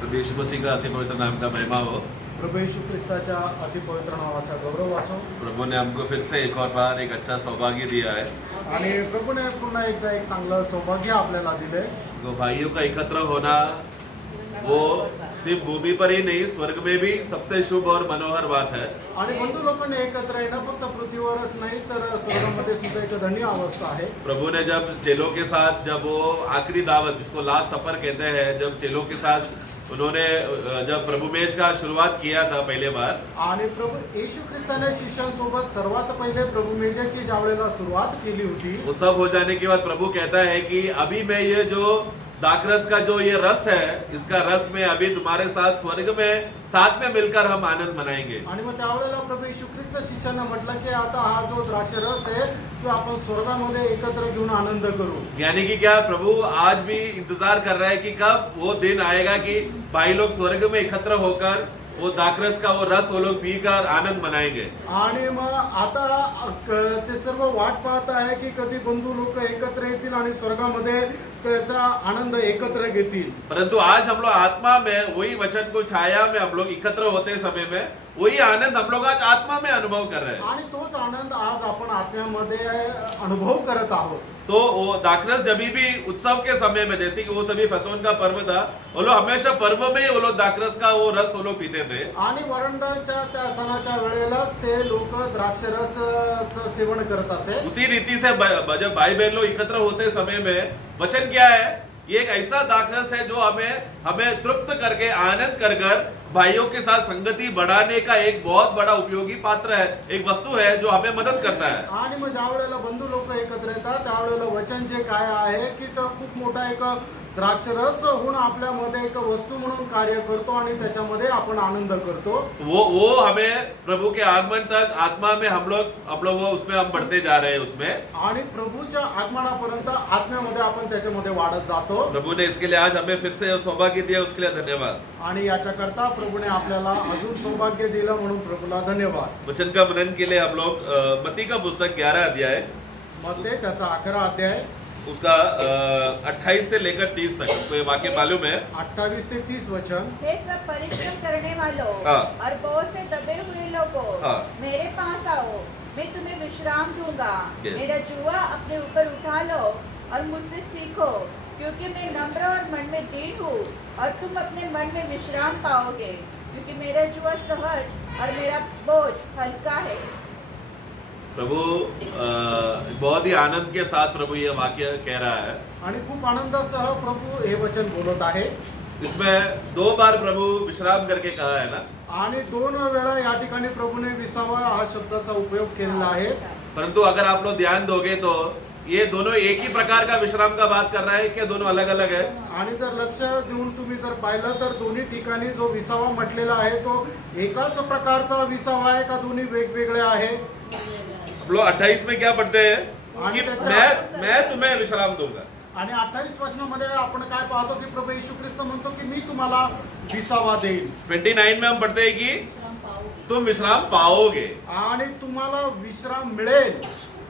प्रभु यीशु मसीह का अति पवित्र नाम का महिमा हो। प्रभू येशू ख्रिस्ताच्या अतिपवित्र नावाचा गौरव असो. प्रभु ने हमको फिर से एक और बार एक अच्छा सौभाग्य दिया है। आणि प्रभूने पुन्हा एकदा एक चांगलं सौभाग्य आपल्याला दिले. तो भाइयों का एकत्र होना वो सिर्फ भूमि पर ही नहीं, स्वर्ग में भी सबसे शुभ और मनोहर बात है। आणि बंधू लोकांनी एकत्र येणं फक्त पृथ्वीवरच नाही तर स्वर्गामध्ये सुद्धा एक धन्य अवस्था आहे. प्रभु ने जब चेलों के साथ, जब वो आखिरी दावत जिसको लास्ट सफर कहते हैं, जब चेलों के साथ उन्होंने जब प्रभु मेज का शुरुआत किया था पहले बार, आणि प्रभू येशू ख्रिस्ताने शिष्यांसोबत सर्वात पहिले प्रभु मेजाची ज्यावेळेला सुरुवात केली होती, वो सब हो जाने के बाद प्रभु कहता है कि अभी मैं ये जो दाखरस का जो ये रस है, इसका रस में अभी तुम्हारे साथ स्वर्ग में साथ में मिलकर हम आनंद मनाएंगे। आणि मग त्यावेळेला प्रभू येशू ख्रिस्त शिष्यांना म्हटलं की आता हा जो द्राक्ष रस आहे तो आपण स्वर्गामध्ये एकत्र घेऊन आनंद करू. यानी कि क्या प्रभु आज भी इंतजार कर रहा है कि कब वो दिन आएगा कि भाई लोग स्वर्ग में एकत्र होकर वो दाखरस का वो रस वो लोग पीकर आनंद मनाएंगे। आणि मग आता ते सर्व वाट पाहत आहे की कधी बंधू लोक एकत्र येतील आणि स्वर्गामध्ये त्याचा आनंद एकत्र घेतील. परंतु आज हम लोग आत्मा में वही वचन को छाया में हम लोग एकत्र होते समय में वही आनंद हम लोग आज आत्मा में अनुभव कर रहे हैं। आणि तोच आनंद आज आपण आत्म्यामध्ये अनुभव करत आहोत. तो वो दाखरस जब भी उत्सव के समय में, जैसे कि वो तभी फसोन का पर्व था, वो लोग हमेशा पर्व में ही वो लोग दाखरस का वो रस वो लोग पीते थे। आणि वरंडाच्या त्या सणाच्या वेळेलाच ते लोक द्राक्षरसचं सेवन करत असे. उसी रीति से जब भाई बहन लोग एकत्र होते समय में वचन क्या है, ये एक ऐसा दाखरस है जो हमें तृप्त करके आनंद कर भाइयों के साथ संगति बढ़ाने का एक बहुत बड़ा उपयोगी पात्र है, एक वस्तु है जो हमें मदद करता है। आणि मग ज्या वेळेला बंधू लोक एकत्र येतात त्यावेळेला वचन जे काय आहे की तो खूप मोठा एक द्राक्षरस होऊन आपल्यामध्ये एक वस्तू म्हणून कार्य करतो आणि त्याच्यामध्ये आपण आनंद करतो. वो हमें प्रभु के आगमन तक आत्मा में हम लोग वो उसमें हम बढ़ते जा रहे हैं उसमें, आणि प्रभूच्या आगमनापर्यंत आत्म्यामध्ये आपण त्याच्यामध्ये वाढत जातो. प्रभु ने इसके लिए आज हमें फिर से सौभाग्य दिया, उसके लिए धन्यवाद। आणि याच्याकरता प्रभूने आपल्याला अजून सौभाग्य दिलं म्हणून प्रभूला धन्यवाद. वचन का मनन के लिए हम लोग मत्ती का पुस्तक 11 अध्याय, मग ते त्याचा 11 अध्याय उसका 28 से लेकर 30 तक, तो ये वाक्य मालूम है। 28 ते 30 वचन. हे सब परिश्रम करने वालों हाँ। और बहुत से दबे हुए लोगों, हाँ। मेरे पास आओ, मैं तुम्हें विश्राम दूंगा। Yes। मेरा जुआ अपने ऊपर उठा लो और मुझसे सीखो, क्योंकि मैं नम्र और मन में दीन हूँ, और तुम अपने मन में विश्राम पाओगे, क्योंकि मेरा जुआ सहज और मेरा बोझ हल्का है। प्रभु बहुत ही आनंद के साथ प्रभु ये वाक्य कह रहा है। आणि खूप आनंदासह प्रभू हे वचन बोलत आहे. इसमें 2 बार प्रभु विश्राम करके कहा है ना, आणि 2 वेळा या ठिकाणी प्रभूने विसावा हा शब्दाचा उपयोग केलेला आहे. परंतु अगर आप लोग ध्यान दोगे तो ये दोनों एक ही प्रकार का विश्राम का बात कर रहा है, क्या दोनों अलग अलग है? आणि जर लक्ष देऊन तुम्ही जर पाहिलं तर दोन्ही ठिकाणी जो विसावा म्हटलेला आहे तो एकाच प्रकारचा विसावा आहे का दोन्ही वेगवेगळे आहे? आप लोग 28 में क्या पढ़ते हैं कि मैं तुम्हें विश्राम दूंगा। आणि 28 वचनामध्ये आपण काय पाहतो की प्रभू येशू ख्रिस्त म्हणतो की मी तुम्हाला विसावा देईन. 29 में हम पढ़ते हैं कि तुम विश्राम पाओगे। आणि तुम्हाला विश्राम मिळेल.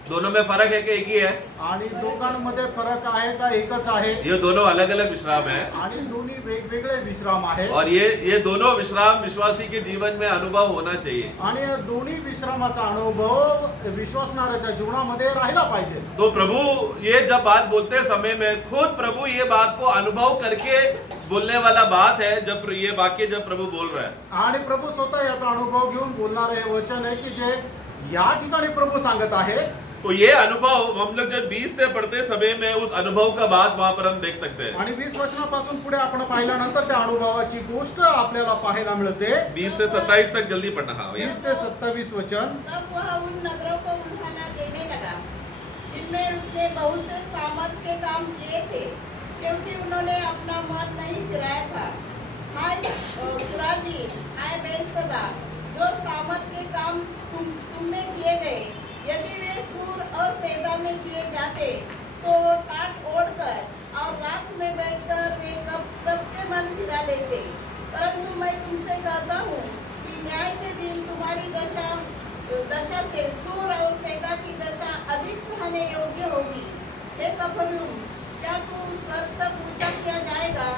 दोनों में फर्क है कि एक ही है? आणि दोघांमध्ये फरक आहे का एकच आहे? ये दोनों अलग अलग विश्राम है, आणि दोन्ही वेगवेगळे विश्राम आहे. और ये दोनों विश्राम विश्वासी के जीवन में अनुभव होना चाहिए। आणि या दोन्ही विश्रामाचा अनुभव विश्वासणाऱ्याच्या जीवनामध्ये राहिला पाहिजे. तो प्रभु ये जब बात बोलते समय में खुद प्रभु ये बात को अनुभव करके बोलने वाला बात है। जब ये वाक्य जब प्रभु बोल रहा है, आणि प्रभू स्वतः याचा अनुभव घेऊन बोलणारे हे वचन आहे की जे या ठिकाणी प्रभू सांगत आहे. तो ये अनुभव हम लोग जब 20 से पढ़ते समय में उस अनुभव का बात वहां पर हम देख सकते हैं। आणि 20 वचनापासून पुढे आपण पाहिल्यानंतर त्या अनुभवाची गोष्ट आपल्याला पाहायला मिळते. 20 से 27 तक जल्दी पढ़ना। हाँ भैया। 20 ते 27 वचन. तब वह उन नगरों को उठाना देने लगा जिनमें उसने बहुत से सामर्थ के काम किए थे, क्योंकि उन्होंने अपना मन नहीं फिराया था। हाय खुराजी, हाय बेसदा, जो सामर्थ के काम तुम में किए गए, यदि वे सूर और सैदा में किए जाते तो टाट ओढ़कर और रात में बैठकर वे कब के मन फिरा लेते। परंतु मैं तुमसे कहता हूँ कि न्याय के दिन तुम्हारी दशा से सूर और सैदा की दशा अधिक सहने योग्य होगी। हे कफरनहूम, क्या तू स्वर्ग तक ऊंचा किया जाएगा?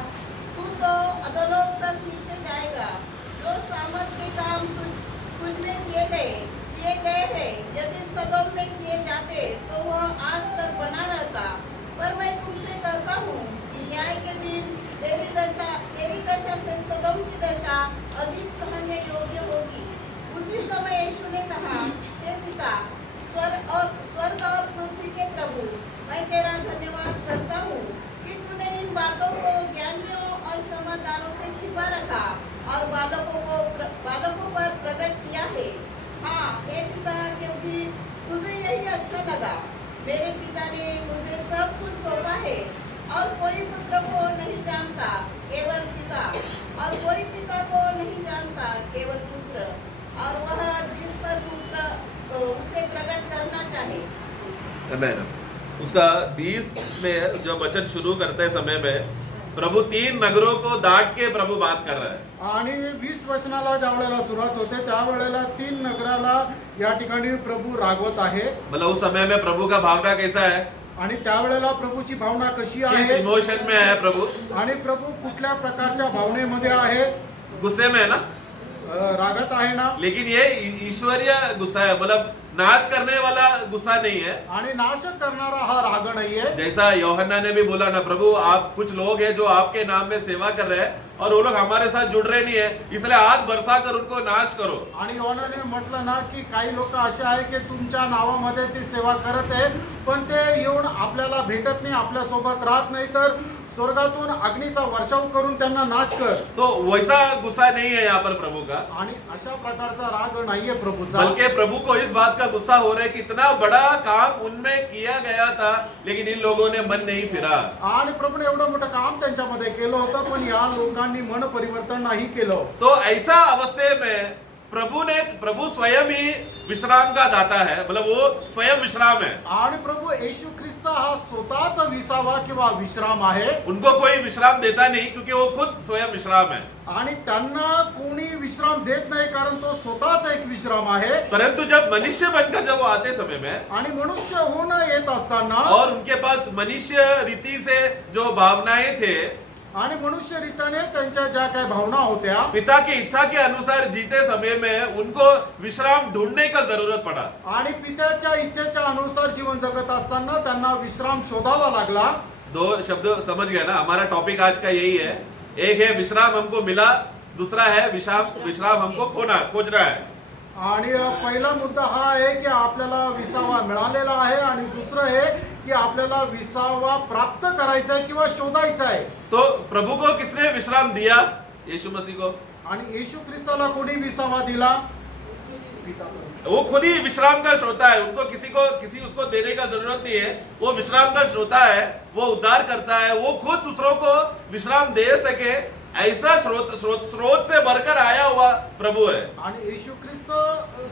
तू तो अधोलोक में किए गए हैं, यदि सदोम में किए जाते तो वह आज तक बना रहता। पर मैं तुमसे कहता हूँ कि न्याय के दिन तेरी दशा से सदोम की दशा अधिक सहने योग्य होगी। उसी समय यीशु ने कहा, हे पिता, स्वर्ग और पृथ्वी के प्रभु, मैं तेरा धन्यवाद करता हूँ कि तूने इन बातों को ज्ञानियों और समझदारों से छिपा रखा और बालकों पर प्रकट किया है। हाँ हे पिता, क्योंकि तुझे यही अच्छा लगा। मेरे पिता ने मुझे सब कुछ सौंपा है और कोई पुत्र को नहीं जानता केवल पिता, और कोई पिता को नहीं जानता केवल पुत्र, और वह जिस पर पुत्र उसे प्रकट करना चाहे। आमेन। उसका 20 में जो वचन शुरू करते समय में प्रभु 3 नगरों को दाट के प्रभु बात कर रहा है। आणि 20 वचनाला ज्या वेळेला सुरुवात होते त्यावेळेला 3 नगराला या ठिकाणी प्रभू रागवत आहे मतलब उस समय में प्रभु का भावना कैसा है, आणि त्यावेळेला प्रभूची भावना कशी किस आहे इमोशन में है प्रभु, आणि प्रभू कुठल्या प्रकारच्या भावनेमध्ये आहे, गुस्से में है ना। रागत आहे ना, लेकिन ये ईश्वरीय गुस्सा है, मतलब नाश करने वाला गुस्सा नहीं है। आणि नाश करणारा हा राग नाहीये। जैसा योहन्ना ने भी बोला ना, प्रभु आप कुछ लोग हैं जो आपके नाम में सेवा कर रहे हैं और वो लोग हमारे साथ जुड़ रहे नहीं है, इसलिए आग बरसा कर उनको नाश करो। आणि योहानाने म्हटलं ना की काही लोक असे आहे की तुमच्या नावामध्ये ती सेवा करत आहे, पण ते येऊन आपल्याला भेटत नाही, आपल्या सोबत राहत नाही, तर स्वर्गातून अग्नीचा वर्षाव करून त्यांना नाश कर। तो वैसा गुस्सा नहीं है यहाँ पर प्रभु का, आणि अशा प्रकारचा राग नाहीये प्रभूचा, बल्कि प्रभु को इस बात का गुस्सा हो रहा है कि इतना बड़ा काम उनमें किया गया था लेकिन इन लोगों ने मन नहीं फिरा। आणि प्रभूने एवढं मोठं काम त्यांच्यामध्ये केलं होतं, पण या लोकांनी मन परिवर्तन नाही केलं। तो ऐसा अवस्थे में प्रभु स्वयं ही विश्राम का दाता है, मतलब वो स्वयं विश्राम है। आणि प्रभू येशू ख्रिस्त हा स्वतःच विसावा किंवा विश्राम आहे। उनको कोई विश्राम देता नहीं क्योंकि वो खुद स्वयं विश्राम है। आणि त्यांना कोणी विश्राम देत नाही कारण तो स्वतःच एक विश्राम आहे। परंतु जब मनुष्य बनकर जब वो आते समय में आणि मनुष्य होऊन येत असताना और उनके पास मनुष्य रीति से जो भावनाएं थे आणि मनुष्य रीतीने त्यांच्या ज्या काही भावना होत्या, पिता की इच्छा के अनुसार जीते समय में उनको विश्राम ढूंढने का जरूरत पड़ा। आणि पित्याच्या इच्छेच्या अनुसार जीवन जगत असताना त्यांना विश्राम शोधावा लागला। 2 शब्द समझ गए ना, हमारा टॉपिक आज का यही है। एक है विश्राम हमको मिला, दूसरा है विश्राम हमको खोजना है। आणि पहिला मुद्दा हा आहे की आपल्याला विसावा मिळालेला आहे, आणि दुसरं आहे की आपल्याला विसावा प्राप्त करायचा आहे किंवा शोधायचा आहे। तो प्रभु को किसने विश्राम दिया? यीशु मसीह को। आणि येशू ख्रिस्ताला कोणी विसावा दिला? वो खुद ही विश्राम का श्रोता है, उनको किसी उसको देने का जरूरत नहीं है। वो विश्राम का श्रोता है, वो उद्धार करता है, वो खुद दूसरों को विश्राम दे सके ऐसा स्रोत से भरकर आया हुआ प्रभु है। आणि येशू ख्रिस्त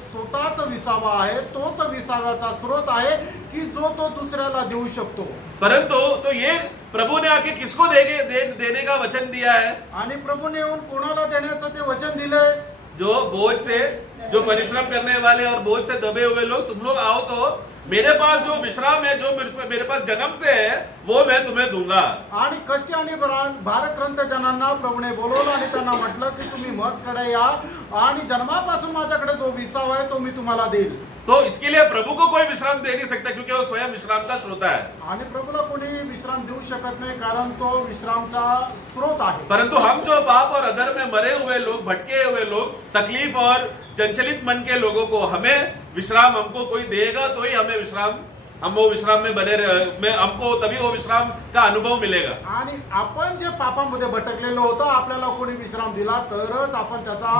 स्वतःच विसावा आहे, तोच विसाव्याचा स्रोत आहे की जो तो दुसऱ्याला देऊ शकतो। परंतु तो ये प्रभु ने आके किसको देने का वचन दिया है? आणि प्रभूने येऊन कोणाला देण्याचं ते वचन दिलंय? जो बोझ से, जो परिश्रम करने वाले और बोझ से दबे हुए लोग, तुम लोग आओ तो मेरे पास जो विश्राम है, जो मेरे पास जन्म से है, वो मैं तुम्हें दूंगा। आणि कष्टी आणि भारक्रांत जनांना प्रभूने बोलवलं आणि त्यांना म्हटलं की तुम्ही माझ्याकडे या आणि जन्मापासून माझ्याकडे जो विसावा आहे तो मी तुम्हाला देईल। तो इसके लिए प्रभु को कोई विश्राम दे नहीं सकता क्योंकि वो स्वयं विश्राम का श्रोता है। आणि प्रभूला कोणी विश्राम देऊ शकत नाही कारण तो विश्रामचा स्रोत आहे। परंतु हम जो पाप और अधर्म में मरे हुए लोग, भटके हुए लोग, तकलीफ और चंचलित मन के लोगों को हमें विश्राम हमको कोई देगा तो ही हमें हम वो विश्राम में बने रहे, हमको तभी वो विश्राम का अनुभव मिलेगा। आणि आपण जे पापामध्ये भटकलेलो होतो, आपल्याला कोणी विश्राम दिला तरच आपण त्याचा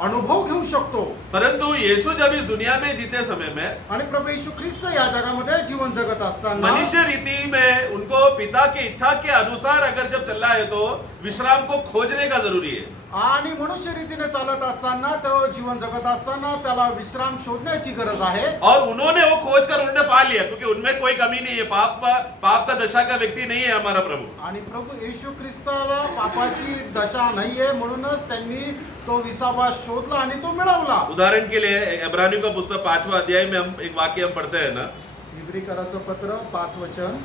अनुभव घेऊ शकतो। परंतु यीशु जब इस दुनिया में जीते समय में आणि प्रभू येशू ख्रिस्त या जगामध्ये जीवन जगत असताना मनुष्य रीति में उनको पिता की इच्छा के अनुसार अगर जब चल रहा है तो विश्राम को खोजने का जरूरी है। आणि मनुष्य रीतीने चालत असताना, तो जीवन जगत असताना त्याला विश्राम शोधण्याची गरज आहे। और उन्होंने वो खोज कर उन्होंने पा लिया क्योंकि उनमें कोई कमी नहीं है, पाप का दशा का व्यक्ति नहीं है हमारा प्रभु। आणि प्रभू येशू ख्रिस्ताला पापाची दशा नाहीये, म्हणूनच त्यांनी तो विसावा शोधला आणि तो मिळवला। उदाहरण के लिए इब्रानियों का पुस्तक 5वां अध्याय में हम एक वाक्य हम पढ़ते हैं ना, इब्री कराचं पत्र 5 वचन,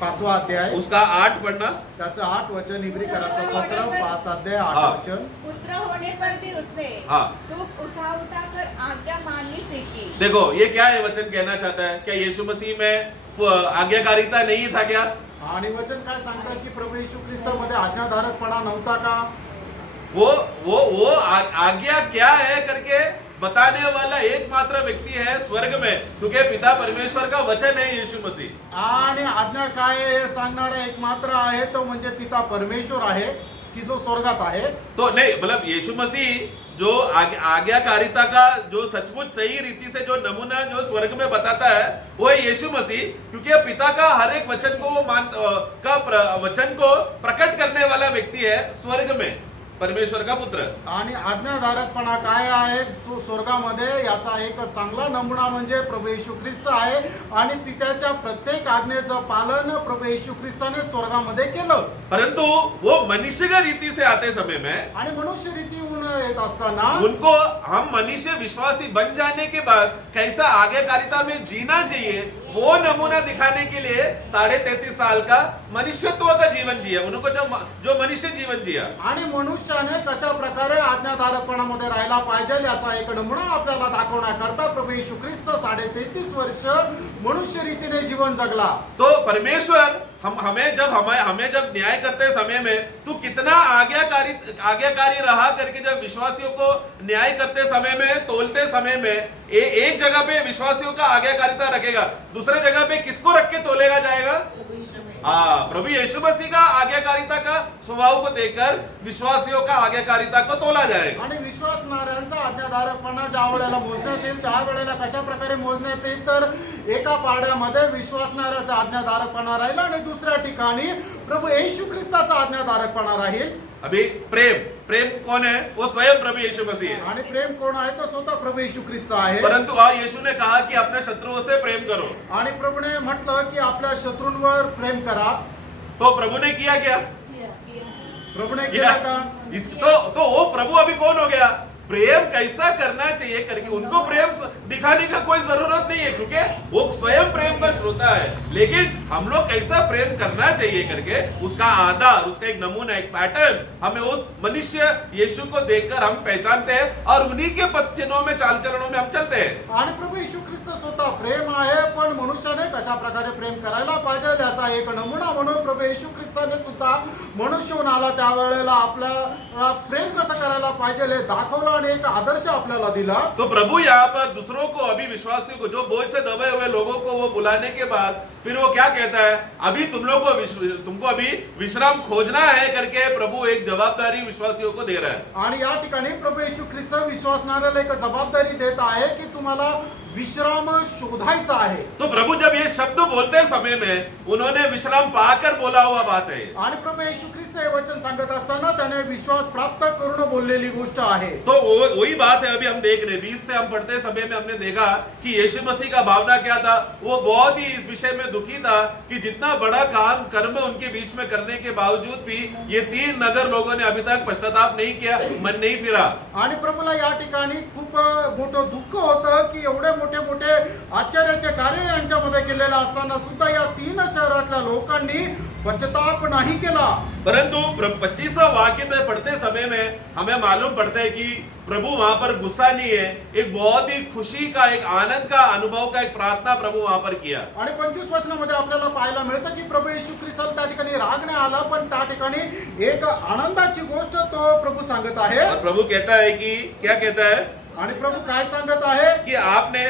5वा अध्याय उसका 8 पढ़ना। त्याचं 8 वचन इब्रिकराचं पत्र 5 अध्याय 8 हाँ। वचन। पुत्र होने पर भी उसने हाँ। दुख उठा उठा कर आज्ञा माननी सीखी। देखो ये क्या है वचन कहना चाहता है, क्या यीशु मसीह में आज्ञाकारिता नहीं था क्या? आणि वचन काय सांगतं की प्रभू येशू ख्रिस्तामध्ये आज्ञाधारकपणा नव्हता का? वो आज्ञा क्या है करके बताने वाला एकमात्र व्यक्ती है स्वर्ग में, क्योंकि पिता परमेश्वर का वचन है यीशु मसीह। आणि आज्ञा काय आहे हे सांगणारा एक मात्र आहे तो म्हणजे पिता परमेश्वर आहे की जो स्वर्गात आहे। तो नहीं मतलब यीशु मसीह जो आज्ञाकारिता का जो सचमुच सही रीति से जो नमूना जो स्वर्ग में बताता है वो है यीशु मसीह, क्योंकि पिता का हर एक वचन को वचन को प्रकट करने वाला व्यक्ती है स्वर्ग में, परमेश्वर का पुत्र। आणि आज्ञाधारकपणा काय आहे तो स्वर्गामध्ये याचा एक चांगला नमुना म्हणजे प्रभू येशू ख्रिस्त आहे आणि पित्याच्या प्रत्येक आज्ञेचं पालन प्रभू येशू ख्रिस्ताने स्वर्गामध्ये केलं। परंतु वो मनुष्य का रीति से आते समय में आणि मनुष्य रीतीहून येत असताना उनको हम मनुष्य विश्वासी बन जाने के बाद कैसा आज्ञाकारिता में जीना चाहिए वो नमूना दिखाने के लिए 33.5 साल का मनुष्यत्व का जीवन जिया, उनको जो मनुष्य जीवन जिया। आणि मनुष्याने कशा प्रकारे आज्ञाधारकपणामध्ये राहायला पाहिजे याचा एक नमुना आपल्याला दाखवण्याकरता प्रभू येशू ख्रिस्त 33.5 वर्ष मनुष्य रीतीने जीवन जगला। तो परमेश्वर हमें जब न्याय करते समय में तू कितना आज्ञाकारी रहा करके जब विश्वासियों को न्याय करते समय में तोलते समय में एक जगह पे विश्वासियों का आज्ञाकारिता रखेगा, दूसरे जगह पे किसको रख के तोलेगा जाएगा? प्रभु यीशु मसीह का आज्ञाकारिता का स्वभाव को देखकर विश्वासियों का आज्ञाकारिता को तोला जाएगा। आणि विश्वासणाऱ्यांचा आज्ञाधारकपणा ज्या वेळेला मोजण्यात येईल त्या वेळेला कशा प्रकारे मोजण्यात येईल तर एका पारड्यामध्ये विश्वासणाऱ्याचा आज्ञाधारकपणा राहील आणि दुसऱ्या ठिकाणी प्रभू येशू ख्रिस्ताचा आज्ञाधारकपणा राहील। अभी प्रेम कौन है? वो स्वयं प्रभु यीशु मसीह है। आणि प्रेम कोण आहे तो स्वतः प्रभू येशू ख्रिस्त आहे। परंतु यीशु ने कहा कि अपने शत्रुओं से प्रेम करो, आणि प्रभूने म्हटलं की आपल्या शत्रूंवर प्रेम करा। तो प्रभु ने किया क्या? प्रभूने केला का? तो वो प्रभु अभी कौन हो गया? प्रेम कैसा करना चाहिए करके उनको प्रेम दिखाने का कोई जरूरत नहीं है, क्योंकि वो स्वयं प्रेम का श्रोता है। लेकिन हम लोग कैसा प्रेम करना चाहिए करके उसका आधार, उसका एक नमूना, एक पैटर्न हमें उस मनुष्य यीशु को देखकर हम पहचानते हैं और उन्हीं के चिन्हों में चाल चरणों में हम चलते हैं। आणि प्रभू येशू ख्रिस्त स्वतः प्रेम आहे, पण मनुष्याने कशा प्रकारे प्रेम करायला पाहिजे त्याचा एक नमुना म्हणून प्रभू येशू ख्रिस्ताने सुद्धा मनुष्य होऊन आला त्यावेळेला आपल्याला प्रेम कसं करायला पाहिजे हे दाखवलं आणि एक आदर्श आपल्याला दिला। तो प्रभु यहाँ पर दूसरों को, अभी विश्वासियों को, जो बोझ से दबे हुए लोगों को वो बुलाने के बाद फिर वो क्या कहता है? अभी तुमको अभी विश्राम खोजना है करके प्रभु एक जवाबदारी विश्वासियों को दे रहा है। आणि या ठिकाणी प्रभू येशू ख्रिस्त विश्वासणाऱ्याला एक जबाबदारी देत आहे की तुम्हाला विश्राम शोधायचा आहे। तो प्रभु जब ये शब्द बोलते समय में उन्होंने विश्राम पाकर बोला हुआ बात है। आणि प्रभू येशू ख्रिस्त हे वचन सांगत असताना त्याने विश्वास प्राप्त करून बोललेली गोष्ट आहे। तो वही बात है अभी हम देख रहे 20 से हम पढ़ते समय में हमने देखा कि यीशु मसीह का भावना क्या था। वो बहुत ही इस विषय में दुखी था कि जितना बड़ा काम कर्म उनके बीच में करने के बावजूद भी ये 3 नगर लोगों ने अभी तक पश्चाताप नहीं किया, मन नहीं फिरा। आणि प्रभूला या ठिकाणी खूप मोठं दुःख होतं की एवढे मोठे मोठे आश्चर्याचे कार्य यांच्यामध्ये केलेले असताना सुद्धा या 3 शहरातल्या लोकांनी पश्चाताप नहीं केला। परंतु 25वां वाक्य में पढ़ते समय में हमें मालूम पड़ता है कि प्रभु वहां पर गुस्सा नहीं है, एक बहुत ही खुशी का, एक आनंद का अनुभव का एक प्रार्थना प्रभु वहां पर किया। आणि 25 वचनामध्ये आपल्याला पाहायला मिळतं की प्रभू येशू ख्रिस्त त्या ठिकाणी राग नाही आला, पण त्या ठिकाणी एक आनंदाची गोष्ट तो प्रभू सांगत आहे। और प्रभु कहता है कि क्या कहता है? आणि प्रभू काय सांगत आहे कि आपने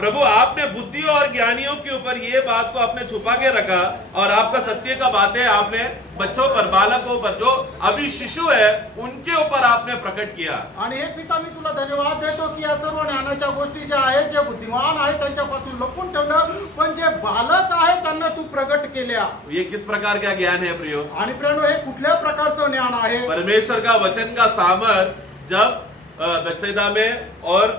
प्रभु आपने बुद्धियों और ज्ञानियों के ऊपर ये बात को आपने छुपा के रखा और आपका सत्य का बातें आपने बच्चों पर, बालकों पर, जो अभी शिशु है उनके ऊपर आपने प्रकट किया। आणि हे पिता मी तुला धन्यवाद देतो की या सर्व ज्ञानाच्या गोष्टी ज्या आहेत, जे बुद्धिमान आहेत त्यांच्यापासून लपवून ठेवलं, पण जे बालक आहेत त्यांना तू प्रकट केल्या। ये किस प्रकार का ज्ञान है प्रियो? आणि प्रियो हे कुठल्या प्रकारचं ज्ञान आहे? परमेश्वर का वचन का सामर्थ जब बेथसेदा में और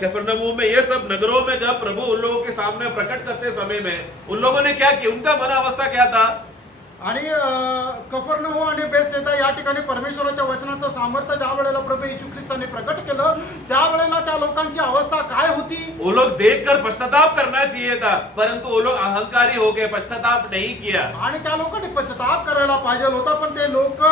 कफरनहूम में, ये सब नगरों में जब प्रभु उन लोगों के सामने प्रकट करते समय में उन लोगों ने क्या किया? उनका मन अवस्था क्या था? आणि कफरनहूम आणि बेथसेदा या ठिकाणी परमेश्वराच्या वचनाचं सामर्थ्य ज्या वेळेला प्रभू येशू ख्रिस्ताने प्रकट केलं त्यावेळेला त्या लोकांची अवस्था काय होती? वो लोग देखकर पश्चाताप करना चाहिए था, परंतु वो लोग अहंकारी हो गए, पश्चाताप नहीं किया। आणि त्या लोकांनी पश्चाताप करायला पाहिजे होता, पण ते लोक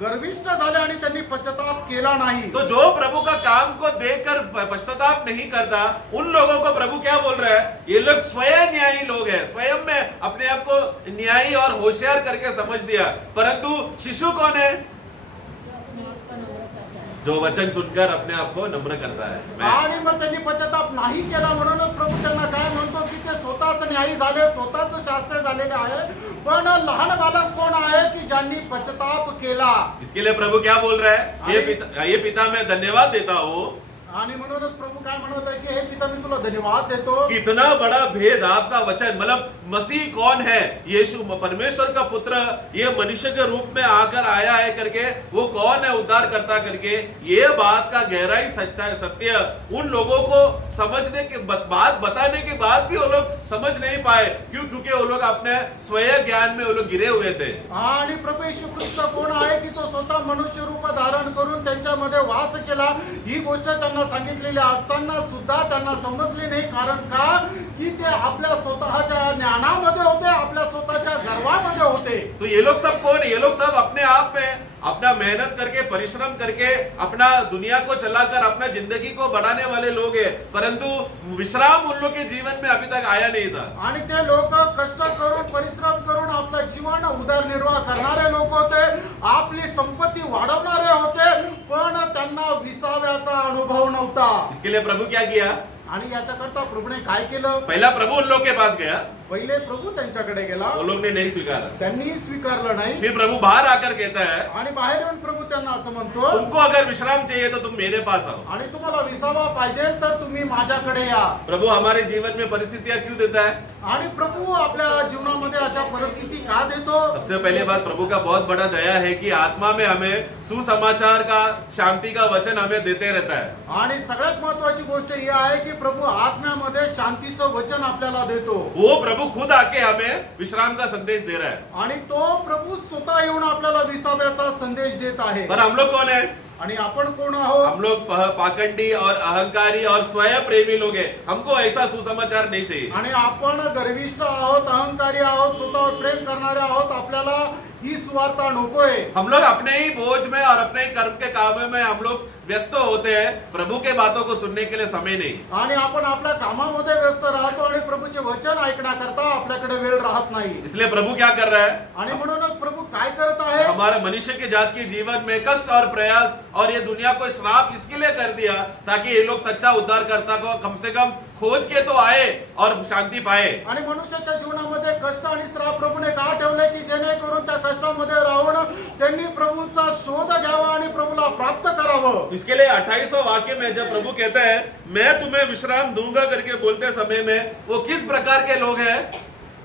गर्विष्ठ झाले आणि त्यांनी पश्चाताप केला नाही। तो जो प्रभु का काम को देखकर पश्चाताप नहीं करता, उन लोगों को प्रभु क्या बोल रहा है? ये लोग स्वयं न्यायी लोग हैं, स्वयं में अपने आप को न्यायी और होशियार करके समझ दिया। परंतु शिशु कौन है? जो वचन सुनकर अपने आप को नम्र करता है। आणि मग त्यांनी पश्चाताप नाही केला, म्हणूनच प्रभू त्यांना काय म्हणतो की ते स्वतःच न्यायी झाले, स्वतःच शास्त्र झालेले आहे। पण लहान बालक कोण आहे की ज्यांनी पश्चाताप केला? इसके लिए प्रभु क्या बोल रहा है? ये पिता मैं धन्यवाद देता हूँ। आणि म्हणूनच प्रभु काय म्हणत आहे की हे पिता मी तुला धन्यवाद देतो। कितना बड़ा भेद आपका वचन, मतलब मसीह कौन है? यीशु परमेश्वर का पुत्र, ये मनुष्य के रूप में आकर आया है करके, वो कौन है उद्धार करता करके, ये बात का गहराई सत्य उन लोगों को समझने के बात बताने के बाद भी वो लोग समझ नहीं पाए। क्यों? क्योंकि वो लोग अपने स्वयं ज्ञान में वो लोग गिरे हुए थे। आणि प्रभू येशू ख्रिस्त कोण आहे की तो स्वतः मनुष्य रूप धारण करून त्यांच्यामध्ये वास केला, ही गोष्ट त्यांना सांगितलेली असताना सुद्धा त्यांना समजली नाही। कारण का? की ते आपल्या स्वतःच्या ज्ञानामध्ये होते, आपल्या स्वतःच्या गर्वामध्ये होते। तो ये लोग सब कौन है? ये लोग सब अपने आप में अपना मेहनत करके, परिश्रम करके, अपना दुनिया को चलाकर अपना जिंदगी को बढ़ाने वाले लोग हैं, परंतु विश्राम उन लोग के जीवन में अभी तक आया नहीं था। आणि ते लोक कष्ट करून, परिश्रम करून आपलं जीवन उदरनिर्वाह करणारे लोक होते, आपली संपत्ती वाढवणारे होते, पण त्यांना विसाव्याचा अनुभव नव्हता। इसके लिए प्रभु क्या किया? आणि याच्याकरता प्रभूने काय केलं? पहला प्रभु उन लोग के पास गया, पहिले प्रभू त्यांच्याकडे गेला, वो लोग ने नहीं स्वीकारा। त्यांनी स्वीकारलं नाही। फिर प्रभु बाहर आकर कहता है, आणि बाहेर येऊन प्रभू त्यांना असं म्हणतो, तुमको अगर विश्राम चाहिए तो तुम मेरे पास आओ। आणि तुम्हाला विसावा पाहिजे तर तुम्ही माझ्याकडे या। प्रभु हमारे जीवन में परिस्थितियां क्यों देता है? आणि प्रभू आपल्या जीवनामध्ये अशा परिस्थिती का देतो? सबसे पहले बात, प्रभु का बहुत बड़ा दया है कि आत्मा में हमें सुसमाचार का, शांति का वचन हमें देते रहता है। आणि सगळ्यात महत्वाची गोष्ट ही आहे की प्रभू आत्म्यामध्ये शांतीचं वचन आपल्याला देतो। वो प्रभु खुद आके हमें विश्राम का संदेश दे रहा है। आणि तो प्रभू स्वतः येऊन आपल्याला विसाव्याचा संदेश देत आहे। पर हम लोग कौन है? आणि आपण कोण आहोत? हम लोग पाखंडी और अहंकारी और स्वयं प्रेमी लोग हैं। हमको ऐसा सुसमाचार नहीं चाहिए। आणि आपण गर्विष्ठ आहोत, अहंकारी आहोत, स्वतःवर प्रेम करणारे आहोत, आपल्याला ही सुवार्ता नकोय। हम लोग अपने ही बोझ में और अपने ही कर्म के कामों में हम लोग व्यस्त होते हैं, प्रभु के बातों को सुनने के लिए समय नहीं। आणि आपण आपल्या कामामध्ये व्यस्त राहतो आणि प्रभूचे वचन ऐकण्याकरता आपल्याकडे वेळ राहत नाही। इसलिए प्रभु क्या कर रहा है? आणि म्हणूनच प्रभू काय करत आहे? हमारे मनुष्य के जात के जीवन में कष्ट और प्रयास और ये दुनिया को श्राप इसके लिए कर दिया ताकि ये लोग सच्चा उद्धारकर्ता को कम से कम खोज के तो आए और शांति पाए। आणि मनुष्याच्या जीवनामध्ये कष्ट आणि श्राप प्रभूने का ठेवले की जेणेकरून त्या कष्टामध्ये राहून त्यांनी प्रभूचा शोध घ्यावा आणि प्रभूला प्राप्त करावं। इसके लिए 28वां वाक्य में जब प्रभु कहता है मैं तुम्हें विश्राम दूंगा करके बोलते समय में वो किस प्रकार के लोग हैं?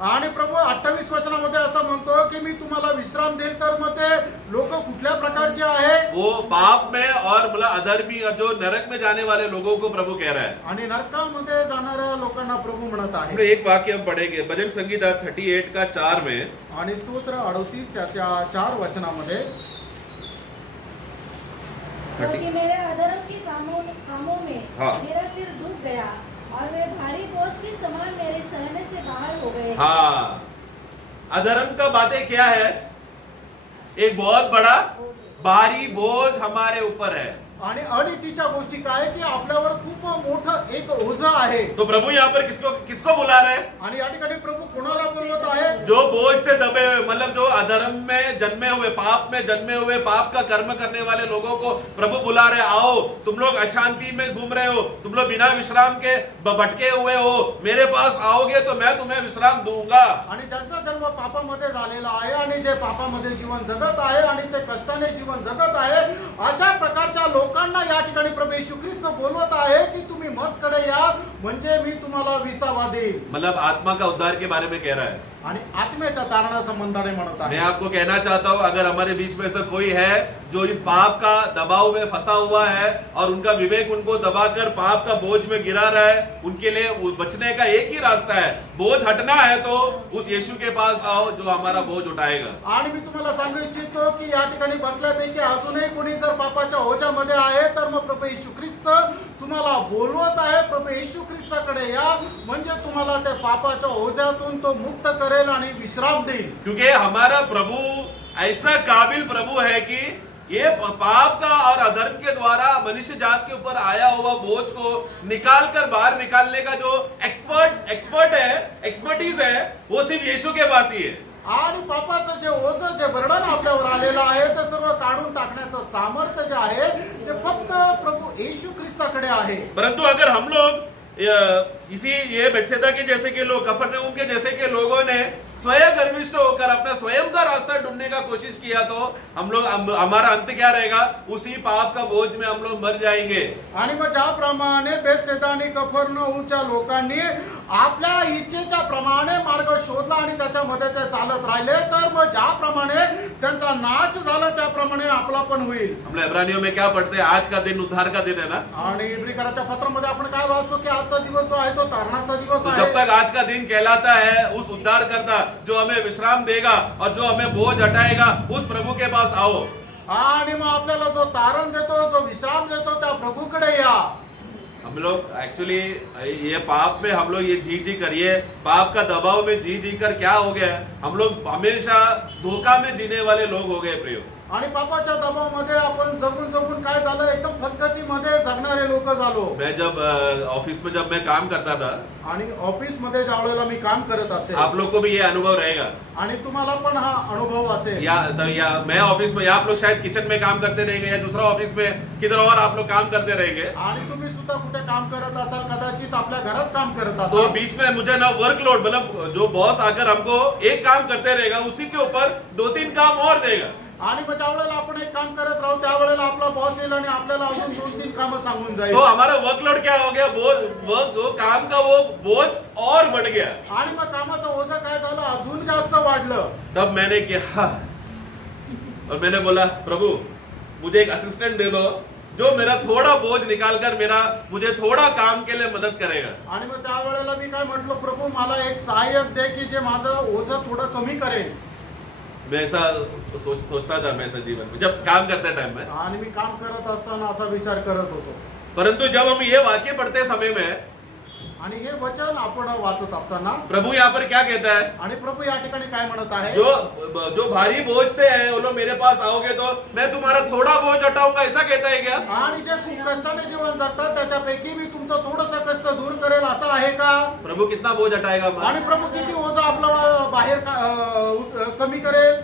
आणि प्रभू 28 वचनामध्ये असं म्हणतो की मी तुम्हाला विश्राम देईल, तर मग ते लोक कुठल्या प्रकारचे आहे? वो पाप में और मतलब अधर्मी और जो नरक में जाने वाले लोगों को प्रभु कह रहा है। आणि नरकामध्ये जाणाऱ्या लोकांना प्रभू म्हणत हम आहे। लोग एक वाक्य हम पढ़ेंगे भजन संगीता 38 का 4 में। आणि स्तोत्र 38 त्याच्या 4 वचनामध्ये, क्योंकि मेरे अधर्म के कामों में हाँ। मेरा सिर डूब गया और वे भारी बोझ के समान मेरे सहने से बाहर हो गए। हाँ, अधर्म का बातें क्या है? एक बहुत बड़ा भारी बोझ हमारे ऊपर है। आणि अनितीच्या गोष्टी काय की आपल्यावर खूप मोठं एक ओझं आहे। तो प्रभु यहाँ पर किसको किसको बुला रहे हैं? आणि या ठिकाणी प्रभू कोणाला बोलवत आहे? जो बोझ से दबे हुए, मतलब जो अधर्म में जन्मे हुए, पाप में जन्मे हुए, पाप का कर्म करने वाले लोगों को प्रभु बुला रहे, आओ तुम लोग अशांति में घूम रहे हो, तुम लोग बिना विश्राम के भटके हुए हो, मेरे पास आओगे तो मैं तुम्हें विश्राम दूंगा। आणि ज्यांचा जन्म पापामध्ये झालेला आहे आणि जे पापामध्ये जीवन जगत आहे आणि ते कष्टाने जीवन जगत आहे, अशा प्रकारच्या लोकांना या ठिकाणी प्रभू येशू ख्रिस्त बोलवत आहे की तुम्ही माझकडे या, म्हणजे मी तुम्हाला विसावा देईल। मतलब आत्मा का उद्धार के बारे में कह रहा है। आणि आत्म्याच्या तारणा संबंधाने म्हणत मैं आहे. आपको कहना चाहता हूँ, अगर हमारे बीच में से कोई है जो इस पाप का दबाव में फंसा हुआ है और उनका विवेक उनको दबाकर पाप का बोझ में गिरा रहा है, उनके लिए बचने का एक ही रास्ता है, बोझ हटना है तो उस यीशु के पास आओ जो हमारा बोझ उठाएगा. आणि मी तुम्हाला सांगू इच्छितो की या ठिकाणी बसल्यापैकी अजूनही कोणी जर पापाच्या ओझ्यामध्ये आहे तर मग प्रभू येशू ख्रिस्त तुम्हाला बोलवत आहे. प्रभू येशू ख्रिस्ताकडे या, म्हणजे तुम्हाला त्या पापाच्या ओझ्यातून तो मुक्त करेल आणि विश्राम देईल. क्योंकि हमारा प्रभु ऐसा काबिल प्रभु है कि ये पाप का और अधर्म के द्वारा मनुष्य जात के ऊपर आया हुआ बोझ को निकाल कर बाहर निकालने का जो एक्सपर्टीज है वो सिर्फ यीशु के पास ही है. आणि पापाचं जे ओझं जे बर्डन आपल्यावर आलेलं आहे ते सर्व काढून टाकण्याचं सामर्थ्य जे आहे ते फक्त प्रभू येशू ख्रिस्ताकडे आहे. परंतु अगर हम लोग इसी ये बेथसेदा के जैसे के लोग, कफरनहूम के जैसे के लोगों ने स्वयं गर्विष्ठ होकर अपना स्वयं का रास्ता ढूंढने का कोशिश किया तो हम लोग हमारा अंत क्या रहेगा? उसी पाप का बोझ में हम लोग मर जाएंगे. आणि मग ज्याप्रमाणे बेथसेदा आणि कफरनहूमच्या लोकांनी आपल्या इच्छेच्या प्रमाणे मार्ग शोधला आणि त्याच्यामध्ये ते चालत राहिले तर मग ज्याप्रमाणे त्यांचा नाश झाला त्याप्रमाणे आपला पण होईल. हम लोग इब्रानियों में क्या पढ़ते हैं? आज का दिन उद्धार का दिन है ना. आणि इब्रिकराच्या पत्रामध्ये आपण काय वाचतो की आजचा दिवस जो आहे तो तारणाचा दिवस तो आहे. जब तक आज का दिन कहलाता है, उस उद्धार करता जो हमें विश्राम देगा और जो हमें बोझ हटाएगा, उस प्रभु के पास आओ. आणि मग आपल्याला जो तारण देतो, जो विश्राम देतो त्या प्रभूकडे या. हम लोग एक्चुअली ये पाप में हम लोग ये जी करिए, पाप का दबाव में जी कर क्या हो गया है? हम लोग हमेशा धोखा में जीने वाले लोग हो गए प्रियो. आणि पापाच्या दबावामध्ये आपण जगून जगून काय झालं, एकदम फसगतीमध्ये जगणारे लोक झालो. मैं जब ऑफिस में जब मैं काम करता था, आणि ऑफिस मध्ये ज्या वेळेला मी काम करत असेल आप लोग को भी ये अनुभव रहेगा. आणि तुम्हाला पण हा अनुभव असेल. या मैं ऑफिस में, या आप लोग शायद किचन में काम करते रहेंगे या दूसरा ऑफिस में किधर और आप लोग काम करते रहेंगे. आणि तुम्ही सुद्धा कुठे काम करत असाल, कदाचित आपल्या घरात काम करत तो असाल. बीच में मुझे ना वर्कलोड, मतलब जो बॉस आकर हमको एक काम करते रहेगा, उसी के ऊपर 2-3 काम और देगा. आणि मग ज्या वेळेला आपण एक काम करत राहू त्यावेळेला आपला बॉस येईल आणि आपल्याला अजून 2-3 कामं सांगून जाईल. तो हमारा वर्कलोड क्या हो गया? वो काम का वो बोझ और बढ़ गया. आणि मग कामाचं ओझं काय झालं, अजून जास्त वाढलं. तब मैंने किया और मैंने बोला, प्रभु मुझे एक असिस्टेंट दे दो जो मेरा थोड़ा बोझ निकाल कर मुझे थोड़ा काम के लिए मदद करेगा. आणि मग त्यावेळेला मी काय म्हटलं, प्रभू मला एक सहाय्यक दे की जे माझं ओझं थोडं कमी करेल. मैं ऐसा सोचता था मैं ऐसा जीवन में जब काम करते टाइम में. आणि मी काम करत असताना असा विचार करत होतो. परंतु जब हम ये वाक्य पढ़ते समय में आणि हे वचन आपण वाचत असताना प्रभु यहाँ पर क्या कहता है? आणि प्रभू या ठिकाणी काय म्हणत आहे, जो भारी बोझ से है वो लोग मेरे पास आओगे तो मैं तुम्हारा थोड़ा बोझ हटाऊंगा, ऐसा कहता है क्या? आणि जे खूप कष्टाने जीवन जगतात त्याच्यापैकी मी तुमचं थोडंसं कष्ट दूर करेल असं आहे का? प्रभु कितना बोझ हटाएगा? आणि प्रभू किती ओझं आपलं बाहेर कमी करेल.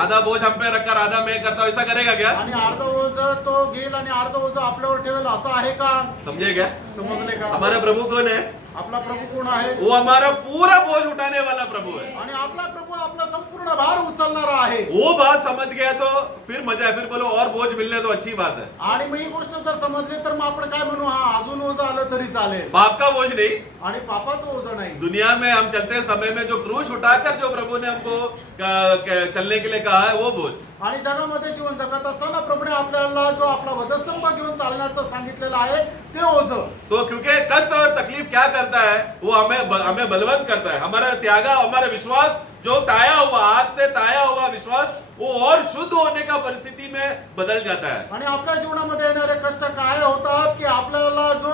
आधा बोझ हम पे रखकर आधा मैं करता हूँ, ऐसा करेगा क्या? आणि अर्ध ओझं तो घेईल आणि अर्ध ओझं आपल्यावर ठेवेल असं आहे का? समझे क्या? समजले का? हमारा प्रभु कौन है? आपला प्रभू कोण आहे? वो हमारा पूरा बोझ उठाने वाला प्रभु है. आणि आपला प्रभू आपला संपूर्ण भार उचलणारा आहे. वो बात समझ गया तो फिर मजा है, फिर बोलो और बोझ मिलने तो अच्छी बात है. आणि मग ही गोष्ट जर समजली तर मग आपण काय म्हणू, हा अजून ओझं आलं तरी चालेल. पाप का बोझ नहीं. आणि पापाचं ओझं नाही. दुनिया में हम चलते समय में जो क्रूस उठाकर जो प्रभु ने हमको चलने के लिए कहा है वो बोझ. आणि जगामध्ये जीवन जगत असताना प्रभूने आपल्याला जो आपला वधस्तंभ घेऊन चालण्याचं सांगितलेलं आहे ते ओझं. तो क्योंकि कष्ट और तकलीफ क्या करता है, वो हमें बलवंत करता है. हमारा त्यागा, हमारा विश्वास जो ताया हुआ, आग से ताया हुआ विश्वास वो और शुद्ध होने का परिस्थिति में बदल जाता है. आणि आपल्या जीवनामध्ये येणारे कष्ट काय होतात की आपल्याला जो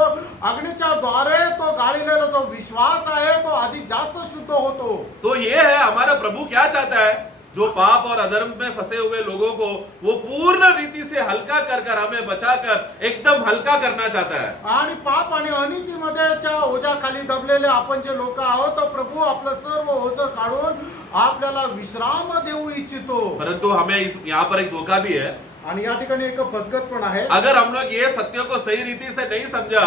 अग्नीच्या द्वारे तो गाळलेला जो विश्वास आहे तो अधिक जास्त शुद्ध होतो. तो ये है हमारा प्रभु क्या चाहता है, जो पाप और अधर्म में फंसे हुए लोगों को वो पूर्ण रीति से हल्का कर हमें बचाकर एकदम हल्का करना चाहता है. आणि पाप आणि अनितीमध्ये च्या ओझ्याखाली दबलेले आपण जे लोक आहोत तर प्रभू आपलं सर्व ओझं काढून आपल्याला विश्राम देऊ इच्छितो. परंतु हमें यहाँ पर एक धोखा भी है. आणि या ठिकाणी एक फसगत पण आहे. अगर हम लोग ये सत्य को सही रीति से नहीं समझा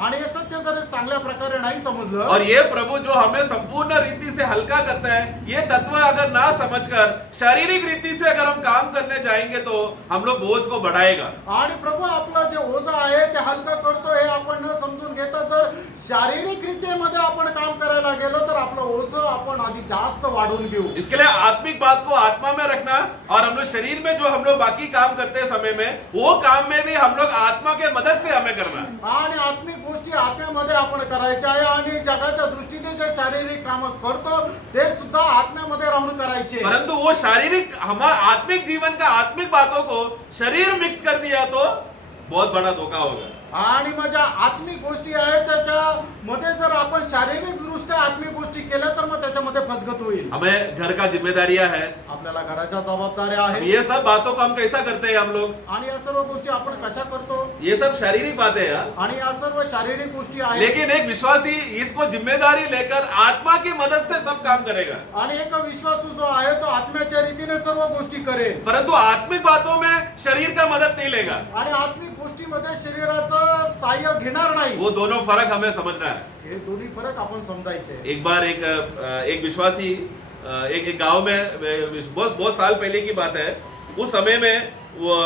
आणि हे सत्य जर चांगल्या प्रकारे नाही समजलं और ये प्रभु जो हमें संपूर्ण रीति से हल्का करता है, ये तत्व अगर ना समझकर शारीरिक रीति से अगर हम काम करने जाएंगे तो हम लोग बोझ को बढ़ाएगा। आणि प्रभू आपलं जे ओझं आहे ते हलकं करतो हे आपण न समजून घेता जर शारीरिक रीतीमध्ये आपण काम करायला गेलो तर आपलं ओझं आपण अधिक जास्त वाढवून घेऊ। इसके लिए आत्मिक बात को आत्मा में रखना और हम लोग शरीर में जो हम लोग बाकी काम करते हैं समय में, वो काम में भी हम लोग आत्मा के मदद से हमें करना है। आणि आत्मिक गोष्टी आत्म्यामध्ये आपण करायच्या आहे आणि जगाच्या दृष्टीने जे शारीरिक काम करतो ते सुद्धा आत्म्यामध्ये राहून करायचे। परंतु वो शारीरिक हमारा आत्मिक जीवन का आत्मिक बातों को शरीर मिक्स कर दिया तो बहुत बड़ा धोखा होगा। आणि माझ्या आत्मिक गोष्टी आहेत त्याच्यामध्ये जर आपण शारीरिक दृष्ट्या आत्मिक गोष्टी केल्या तर मग त्याच्यामध्ये फसगत होईल। हमें घर का जिम्मेदारियां है, आपल्याला घराच्या जबाबदाऱ्या आहेत ये सब बातों को हम कैसा करते हैं हम लोग, आणि या सर्व गोष्टी आपण कशा करतो ये सब शारीरिक बातें हैं। आणि या सर्व शारीरिक गोष्टी आहेत। लेकिन एक विश्वासी इसको जिम्मेदारी लेकर आत्मा की मदद से सब काम करेगा। आणि एक विश्वासू जो आहे तो आत्म्याच्या रीतीने सर्व गोष्टी करेल परंतु आत्मिक बातों में शरीर का मदद नहीं लेगा। आणि आत्मिक गोष्टीमध्ये शरीराचं सहाय्य घेणार नाही। वो दोनों फर्क हमें समझना है। हे दोन्ही फरक आपण समजायचे। एक बार एक विश्वासी एक गांव में बहुत साल पहले की बात है, उस समय में वो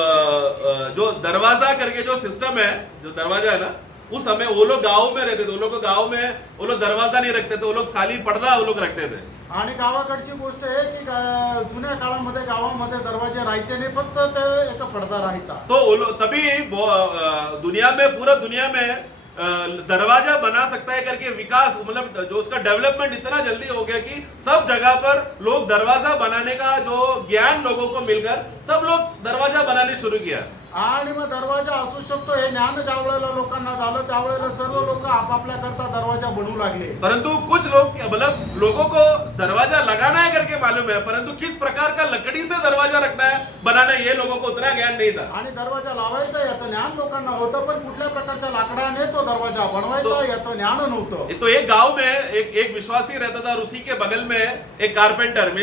जो दरवाजा करके जो सिस्टम है, जो दरवाजा है ना, उस समय वो लोग गांव में रहते थे, वो लोग गांव में वो लोग दरवाजा नहीं रखते थे, वो लोग खाली पर्दा वो लोग रखते थे। आणि गावाकडची गोष्ट आहे की जुन्या काळामध्ये गावामध्ये दरवाजे राहायचे नाही, फक्त ते एक पडदा राहायचा। तो तभी दुनिया में पूरा दुनिया में दरवाजा बना सकता है करके विकास, मतलब जो उसका डेवलपमेंट इतना जल्दी हो गया कि सब जगह पर लोग दरवाजा बनाने का जो ज्ञान लोगों को मिलकर सब लोग दरवाजा बनाने शुरू किया। आणि मग दरवाजा असू शकतो हे ज्ञान ज्या वेळेला लोकांना झालं त्यावेळेला सर्व लोक आपापल्या करता दरवाजा बनवू लागले। परंतु कुछ लोग मतलब लोगों को दरवाजा लगाना है करके मालूम है, परंतु किस प्रकार का लकड़ी से दरवाजा रखना है बनाना है ये लोगों को उतना ज्ञान नहीं था। आणि दरवाजा लावायचा याचं ज्ञान लोकांना होतं, पण कुठल्या प्रकारच्या लाकडाने तो दरवाजा बनवायचा याचं ज्ञान नव्हतं। तो एक गांव में एक विश्वासी रहता था और उसी के बगल में एक कारपेंटर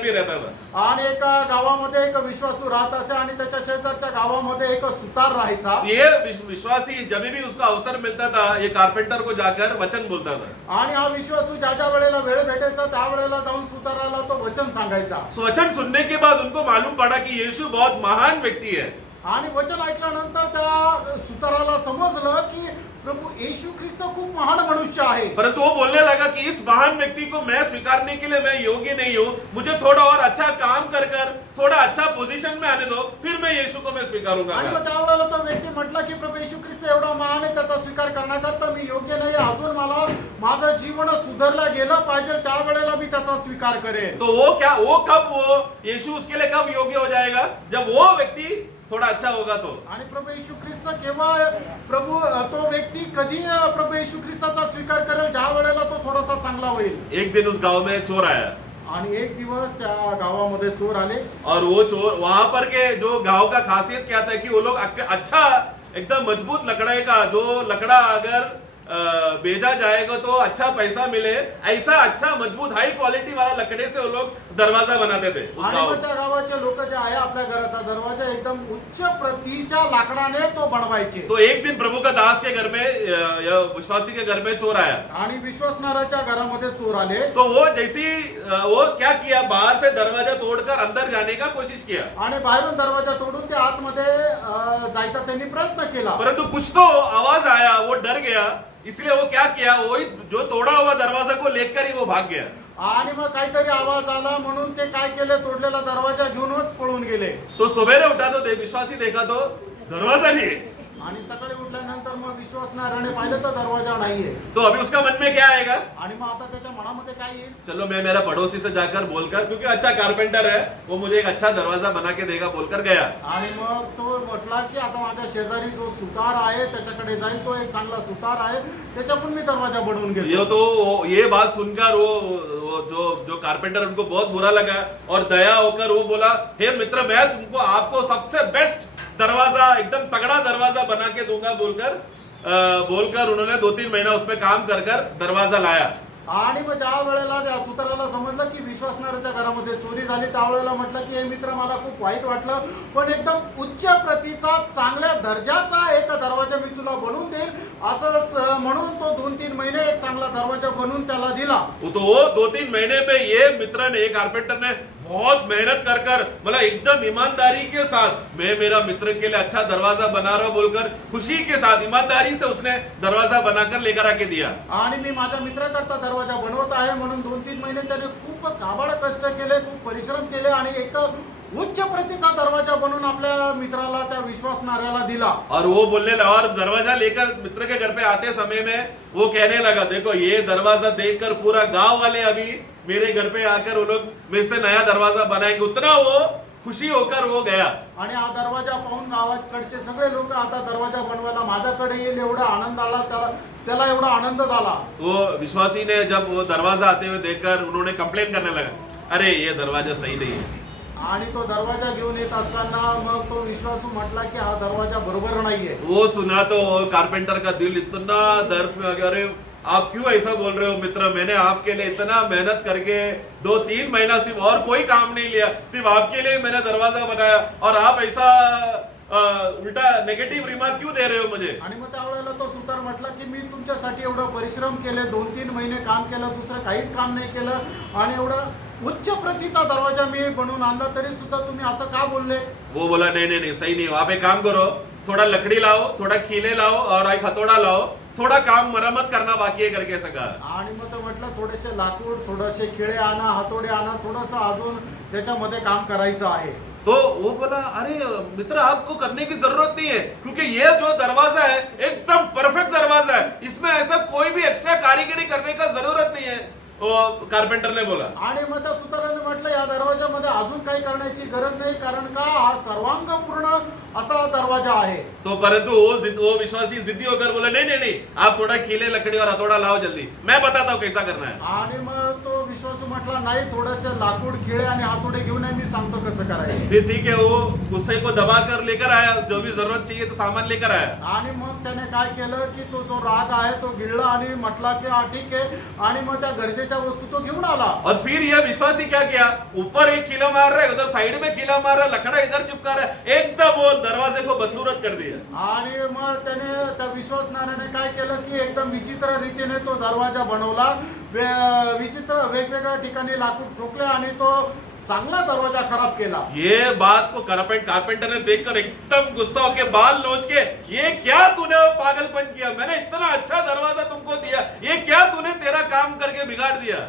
भी रहता था। आणि एका गावामध्ये एक विश्वासू राहत असे आणि त्याच्या शेजारच्या गावामध्ये एक सुतार राहायचा। ये विश्वासी जब भी उसको अवसर मिलता था ये कारपेंटर को जाकर वचन बोलता था। आणि हा विश्वासू ज्या वेळेला वेळ भेटायचा त्या वेळेला जाऊन सुताराला तो वचन सांगायचा। वचन सुनने के बाद उनको मालूम पड़ा कि यीशु बहुत महान व्यक्ति है। आणि वचन ऐकल्यानंतर त्या सुताराला समजलं की प्रभु यीशु ख्रिस्त खूप महान मनुष्य आहे। परंतु वो बोलने लगा कि इस महान व्यक्ति को मैं स्वीकारने के लिए मैं योग्य नहीं हूँ, मुझे थोड़ा और अच्छा काम कर थोड़ा अच्छा पोजीशन में आने दो, फिर मैं यीशु को मैं स्वीकारूंगा। आणि मग त्यावेळेला तो व्यक्ती म्हटला की प्रभु येशू ख्रिस्त एवढा महान आहे, त्याचा स्वीकार करण्याकरता मी योग्य नाही, अजून मला माझं जीवन सुधारलं गेलं पाहिजे, त्यावेळेला मी त्याचा स्वीकार करेन। तो वो कब यीशु उसके लिए कब योग्य हो जाएगा, जब वो व्यक्ति थोड़ा अच्छा होगा तो। आणि प्रभु येशू ख्रिस्त केव्हा प्रभु तो व्यक्ती कधी प्रभु येशू ख्रिस्ताचा स्वीकार करेल, ज्या वेळेला तो थोडासा चांगला होईल। एक दिन उस गांव में चोर आया आणि एक दिवस त्या गावामध्ये चोर आले और वो चोर वहां पर के जो गांव का खासियत क्या था कि वो लोग अच्छा एकदम मजबूत लकड़े का जो लकड़ा अगर बेचा जाएगा तो अच्छा पैसा मिले, ऐसा अच्छा मजबूत हाई क्वालिटी वाला लकड़े से वो लोग दरवाजा बनाते थे उस आणि गांव मग त्या गावाचे लोक जे आहे आपल्या घराचा दरवाजा एकदम उच्च प्रतीच्या लाकडाने तो बनवायचे। तो एक दिन प्रभु का दास के घर में या विश्वासी के घर में चोर आया आणि विश्वासणाऱ्याच्या घरामध्ये चोर आले। तो वो जैसी वो क्या किया, बाहर से दरवाजा तोड़कर अंदर जाने का कोशिश किया आणि बाहेरून दरवाजा तोडून ते आतमध्ये जायचा त्यांनी प्रयत्न केला, परंतु कुछ तो आवाज आया, वो डर गया, इसलिए वो क्या किया, वही जो तोड़ा हुआ दरवाजा को लेकर ही वो भाग गया। आणि मग काहीतरी आवाज आला म्हणून ते काय केले, तोडलेला दरवाजा घेऊनच पळून गेले। तो सवेरे उठा तो विश्वासी देखा तो दरवाजा नहीं है। आणि सकाळी उठल्यानंतर मग विश्वासणाऱ्याने पाहिलं तर दरवाजा नाहीये। तो अभी उसका मन में क्या आएगा, आणि मग आता त्याच्या मनामध्ये काय येईल, चलो मैं मेरा पड़ोसी से जाकर बोलकर, क्योंकि अच्छा कारपेंटर है वो मुझे एक अच्छा दरवाजा बना के देगा बोलकर गया। आणि मग तो म्हटला की आता माझ्या शेजारी जो सुतार आहे त्याच्याकडे जाईल, तो एक चांगला सुतार आहे, त्याच्याकडून मी दरवाजा बनवून घेतो। ये बात सुनकर वो जो कारपेंटर उनको बहुत बुरा लगा और दया होकर वो बोला, हे मित्र मैं तुमको आपको सबसे बेस्ट दरवाजा एकदम तगड़ा दरवाजा बना के दूंगा बोलकर उन्होंने 2-3 महीना उस पे काम कर दरवाजा लाया। आणि मग ज्या वेळेला त्या सुताराला समजलं की विश्वासणाऱ्याच्या घरामध्ये चोरी झाली त्यावेळेला म्हटलं की हे मित्र मला खूप वाईट वाटलं, पण एकदम उच्च प्रतीचा चांगल्या दर्जाचा एक दरवाजा मी तुला बनवून देईल असं म्हणून तो 2-3 महिने एक चांगला दरवाजा बनवून त्याला दिला. तो 2-3 महीने में ये मित्र ने, कारपेंटर ने बहुत मेहनत कर कर मतलब एकदम ईमानदारी के साथ मैं मेरा मित्र के लिए अच्छा दरवाजा बना रहा हूं बोलकर खुशी के साथ ईमानदारी से उसने दरवाजा बनाकर लेकर आके दिया. आणि मी माझ्या मित्राकरता दरवाजा बनवत आहे म्हणून 2-3 महिने त्याने खूप काबाड कष्ट केले, खूप परिश्रम केले आणि एक उच्च प्रतीचा दरवाजा बनवून आपल्या मित्राला, त्या विश्वासणाऱ्याला दिला. और वो बोलने लगा, और दरवाजा लेकर मित्र के घर पे आते समय में वो कहने लगा, देखो ये दरवाजा देखकर पूरा गांव वाले अभी मेरे घर पे आकर वो लोग मेरे से नया दरवाजा बनाएंगे. उतना वो खुशी होकर वो गया. आणि हा दरवाजा पाहून गावाकडचे सगळे लोक आता दरवाजा बनवायला माझ्याकडे येईल एवढा आनंद आला त्याला एवढा आनंद झाला. वो विश्वासी ने जब वो दरवाजा आते हुए देखकर उन्होंने कंप्लेन करने लगा, अरे ये दरवाजा सही नहीं है. आणि तो दरवाजा घेऊन येत असताना मग तो विश्वासू म्हटला की हा दरवाजा बरोबर नाहीये. वो सुना तो कारपेंटर का दिल इतना दर्द में आ गया, अरे आप क्यों ऐसा बोल रहे हो मित्र, मैंने आपके लिए इतना मेहनत करके 2-3 महीना सिर्फ और कोई काम नहीं लिया, सिर्फ आपके लिए मैंने दरवाजा बनाया और आप ऐसा उल्टा नेगेटिव रिमार्क क्यों दे रहे हो मुझे. आणि मग त्यावेळेला तो सुतार म्हटला की मी तुमच्यासाठी एवढं परिश्रम केले, 2-3 महिने काम केलं, दुसरं काहीच काम नाही केलं आणि एवढा उच्च प्रतीचा दरवाजा मी बनवून आणला तरी सुद्धा तुम्ही असं का बोलले. वो बोला नहीं नहीं नहीं सही नहीं, आप एक काम करो, थोड़ा लकड़ी लाओ, थोड़ा खीले लाओ और एक हथौड़ा लाओ, थोड़ा काम मरम्मत करना बाकी है करके सका. आणि मग तो म्हटलं थोडेसे लाकूड, थोडेसे खिळे आणा, हातोडे आणा, थोडंसं अजून त्याच्यामध्ये काम करायचं आहे. तो वो बोला, अरे मित्र आपको करने की जरूरत नहीं है क्योंकि ये जो दरवाजा है एकदम परफेक्ट दरवाजा है, इसमें ऐसा कोई भी एक्स्ट्रा कारीगरी करने का जरूरत नहीं है. कारपेंटर ने बोला. आणि मग त्या सुताराने म्हटलं या दरवाजामध्ये अजून काही करण्याची गरज नाही कारण का हा सर्वांगपूर्ण असा दरवाजा आहे. तो परंतु वो विश्वासी जिद्दी होकर बोला, नहीं नहीं नहीं आप थोड़ा कीले लकड़ी और हथौड़ा लाओ जल्दी, मैं बताता हूँ कैसा करना है. आणि मग तो विश्वासू म्हटला नाही थोडेसे लाकूड, खिळे आणि हातोडे घेऊन मी सांगतो कसं करायचं. फिर ठीक है, वो गुस्से को दबा कर लेकर आया, जो भी जरूरत चाहिए तो सामान लेकर आया. आणि मग त्याने काय केलं की तो जो राग आहे तो गिळला आणि म्हटला की हा ठीक आहे आणि मग त्या गरजेच्या वस्तू तो घेऊन आला. और फिर यह विश्वासी क्या किया, ऊपर एक कीला मार रहा है, उधर साइड में कीला मार रहा है, लकड़ा इधर चिपका रहा है, एकदम वो दरवाजे को बदसूरत कर दिया. आणि मग त्याने त्या विश्वासणाऱ्याने काय केलं की एकदम विचित्र रीतीने तो दरवाजा बनवला. विचित्र वेगवेगळ्या ठिकाणी लाकूड ठोकले आणि तो चांगला दरवाजा खराब केला. ये बात को कारपेंटर ने देखकर एकदम गुस्सा होकर बाल नोच के, ये क्या तूने पागलपन किया, मैंने इतना अच्छा दरवाजा तुमको दिया, ये क्या तूने तेरा काम करके बिगाड़ दिया.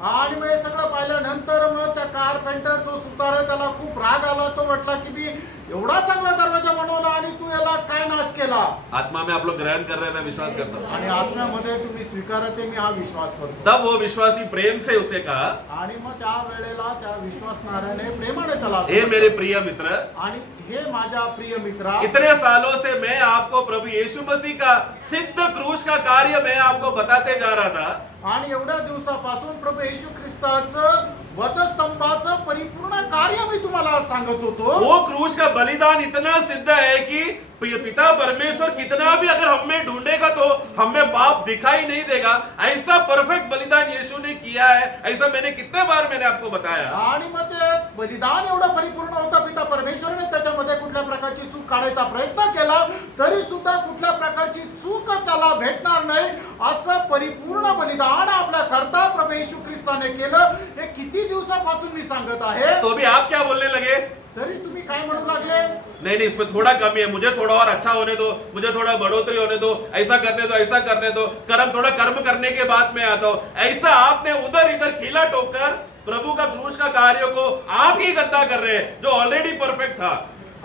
आणि मग हे सगळं पाहिल्यानंतर मग त्या कारपेंटर जो सुतार आहे त्याला खूप राग आला. तो म्हटला की मी एवढा चांगला दरवाजा बनवला आणि तू याला काय नाश केला. आत्मा में आप लोग ग्रहण कर रहे हैं, मैं विश्वास करता हूं. आणि आत्म्यामध्ये तुम्ही स्वीकारते मी हा विश्वास करतो. तब वो विश्वासी प्रेम से उसे कहा, आणि मग त्या वेळेला त्या विश्वासणाऱ्याने प्रेमाने त्याला असं हे मेरे म्हटलं. प्रिय मित्र, आणि हे माझ्या प्रिय मित्रा, इतने सालों से मैं आपको प्रभु यीशु मसीह का सिद्ध क्रूस का कार्य मैं आपको बताते जा रहा था. आणि एवढ्या दिवसापासून प्रभू येशू ख्रिस्ताचं वधस्तंभाचं परिपूर्ण कार्य मी तुम्हाला सांगत होतो. वो क्रूस का बलिदान इतना सिद्ध है कि पिता परमेश्वर कितना भी अगर हम में ढूंढेगा तो हमें पाप दिखाई नहीं देगा. ऐसा परफेक्ट बलिदान यीशु ने किया है, ऐसा कितने बार मैंने आपको बताया. आणि मग ते बलिदान एवढं परिपूर्ण होतं, पिता परमेश्वरने त्याच्यामध्ये कुठल्या प्रकारची चूक काढायचा प्रयत्न केला तरी सुद्धा कुठल्या प्रकारची चूक त्याला भेटणार नाही असं परिपूर्ण बलिदान आपल्या करता प्रभू येशू ख्रिस्ताने केलं. हे किती दिवसापासून मी सांगत आहे, तो भी आप क्या बोलने लगे, तरी तुम्ही काय म्हणू लागले. नहीं नहीं इसमें थोड़ा कमी है, मुझे थोड़ा और अच्छा होने दो, मुझे थोड़ा बढ़ोतरी होने दो, ऐसा करने दो, ऐसा करने दो, थोड़ा कर्म करने के बाद में आता हूं. ऐसा आपने उधर इधर खीला ठोकर प्रभु का क्रूस का कार्य को आप ही गद्दा कर रहे हैं जो ऑलरेडी परफेक्ट था.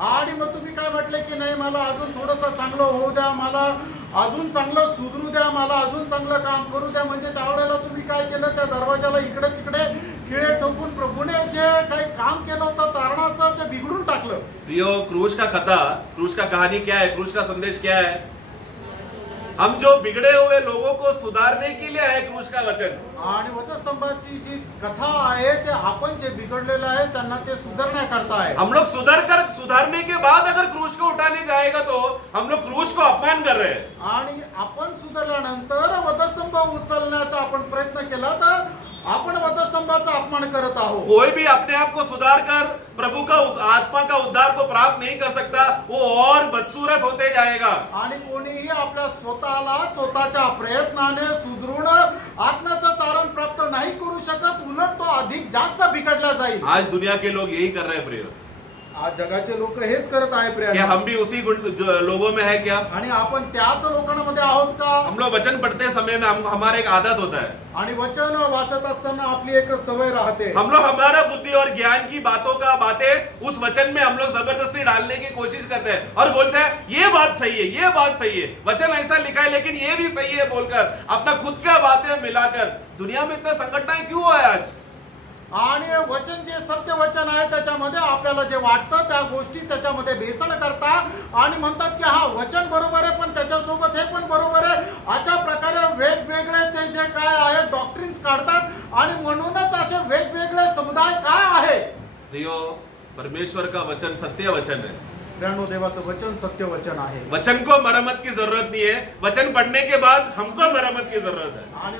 आणि मग तुम्ही काय म्हटले की नाही मला अजून थोडंसं चांगलं होऊ द्या, मला अजून चांगलं सुधरू द्या, मला अजून चांगलं काम करू द्या. म्हणजे त्यावेळेला तुम्ही काय केलं, त्या दरवाजाला इकडे तिकडे खिळे ठोकून प्रभूने जे काही काम केलं होतं तारणाचं ते बिघडून टाकलं. यो क्रूस का कथा, क्रूस का कहानी क्या है, क्रूस का संदेश क्या है, हम जो बिगड़े हुए लोगों को सुधारने के लिए है क्रूस का वचन. आणि वधस्तंभाची जी कथा आहे ते आपण जे बिघडलेलं आहे त्यांना ते सुधारण्याकरता आहे. हम लोग सुधारने के बाद अगर क्रूस को उठाने जाएगा तो हम लोग क्रूस को अपमान कर रहे हैं. आणि आपण सुधारल्यानंतर वधस्तंभ उचलण्याचा आपण प्रयत्न कोई भी अपने आप को सुधार कर प्रभु का आत्मा का उद्धार को प्राप्त नहीं कर सकता, वो और बदसूरत होते जाएगा। आणि कोणीही आपल्या स्वतःला स्वतःच्या प्रयत्नाने सुदृढ आत्म्याचं तारण प्राप्त नाही करू शकत, उलट तो अधिक जास्त बिघडला जाईल. आज दुनिया के लोग यही कर रहे हैं प्रिय, आज जगाचे लोक हेच करत आहे क्या प्रिय. हम भी उसी लोगों में है क्या? आणि आपण त्याच लोकांमध्ये आहोत का? हम लोग वचन पढ़ते समय में हमारा एक आदत होता है, आणि वचन वाचत असताना आपली एक सवय राहते. हम लोग हमारा बुद्धि और ज्ञान की बातें उस वचन में हम लोग जबरदस्ती डालने की कोशिश करते हैं और बोलते हैं ये बात सही है, ये बात सही है, वचन ऐसा लिखा है लेकिन ये भी सही है बोलकर अपना खुद का बातें मिलाकर दुनिया में इतना संगठनाएं क्यों है आज? आणि वचन जे सत्य वचन आहे त्याच्यामध्ये आपल्याला जे वाटतं त्या गोष्टी त्याच्यामध्ये भेसळ करता आणि म्हणतात की हा वचन बरोबर आहे पण त्याच्यासोबत हे पण बरोबर आहे, अशा प्रकारे वेगवेगळे ते जे काय आहे डॉक्ट्रिन्स काढतात आणि म्हणूनच असे वेगवेगळे समुदाय काय आहे. प्रियो, परमेश्वर का वचन सत्य वचन है, प्रियानो, देवाचं वचन सत्य वचन आहे. वचन को मरम्मत की जरूरत नहीं है, वचन पढ़ने के बाद हमको मरम्मत की जरूरत है. आणि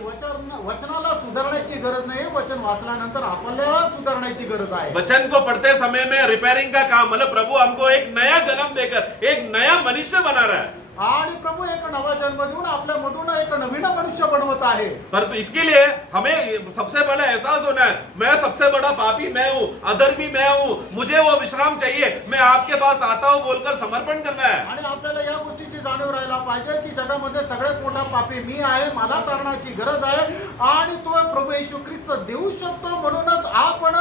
वचनाला सुधारण्याची गरज नाही, वचन वाचल्यानंतर आपल्याला सुधारण्याची गरज आहे. वचन को पढ़ते समय में रिपेयरिंग का काम, मतलब प्रभु हमको एक नया जन्म देकर एक नया मनुष्य बना रहा है. आणि प्रभू एक नवा जन्म देऊन आपल्या मधून एक नवीन मनुष्य बनवत आहे. पर तो इसके लिए हमें सबसे पहले एहसास होना है, मैं सबसे बड़ा पापी मैं हूँ, अधर्मी मैं हूँ, मुझे वो विश्राम चाहिए, मैं आपके पास आता हूँ बोलकर समर्पण करना है. आणि आपल्याला या गोष्टीची जाणीव राहायला पाहिजे की जगामध्ये सगळ्यात मोठा पापी मी आहे, मला तारणाची गरज आहे आणि तो प्रभू येशू ख्रिस्त देऊ शकतो. म्हणूनच आपण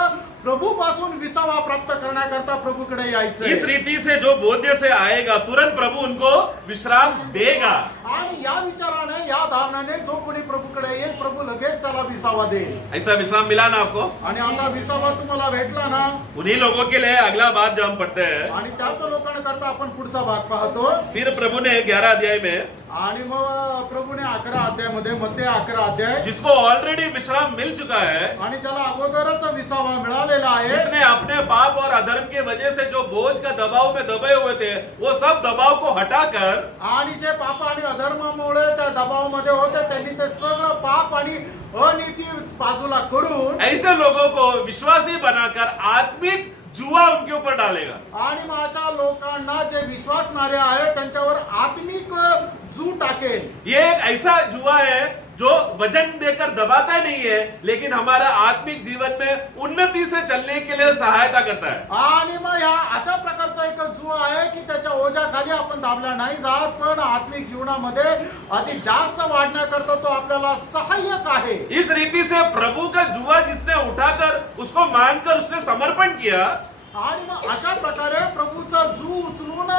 प्रभू पासून विसावा प्राप्त करण्याकरता प्रभूकडे यायचं. इस रीति से जो बोध्य से आएगा तुरंत प्रभु उनको विश्राम देगा. आणि या विचाराने या धारणाने जो कोणी प्रभूकडे येईल प्रभू लगेच त्याला विसावा देईल. ऐसा विश्राम मिला ना आपको? आणि असा विसावा तुम्हाला भेटला ना? उन्हीं लोगों के लिए अगला बात जब हम पढ़ते हैं, आणि त्याच लोकांकरता आपण पुढचा भाग पाहतो. फिर प्रभु ने 11 अध्याय में, आणि मग प्रभूने 11 अध्यायामध्ये मध्य 11 अध्याय, जिसको ऑलरेडी विश्राम मिल चुका है, आणि ज्याला अगोदरच विसावा मिळालेला आहे, जिसने अपने पाप और अधर्म के वजह से जो बोझ का दबाव में दबे हुए थे वो सब दबाव को हटाकर, आणि जे पाप आणि अधर्मामुळे त्या दबावामध्ये होते त्यांनी ते सगळं पाप आणि अनीती बाजूला करून ऐसे लोगों को विश्वासी बनाकर आत्मिक जुआ उनके ऊपर डालेगा. आणि मग अशा लोकांना जे विश्वासणारे आहेत त्यांच्यावर आत्मिक जू टाकेल. ये एक ऐसा जुआ है जो वजन देकर दबाता नहीं है लेकिन हमारा आत्मिक जीवन में उन्नति से चलने के लिए सहायता करता है. आणि मग ह्या अशा प्रकारचा एक जुआ आहे की त्याच्या ओझ्याखाली आपण दाबला नाही जात, पण आत्मिक जीवनामध्ये अधिक जास्त वाढण्याकरता तो आपल्याला सहाय्यक आहे. इस रीति से प्रभु का जुआ जिसने उठाकर उसको मानकर उसने समर्पण किया, आणि मग अशा प्रकारे प्रभूचा जू उचलून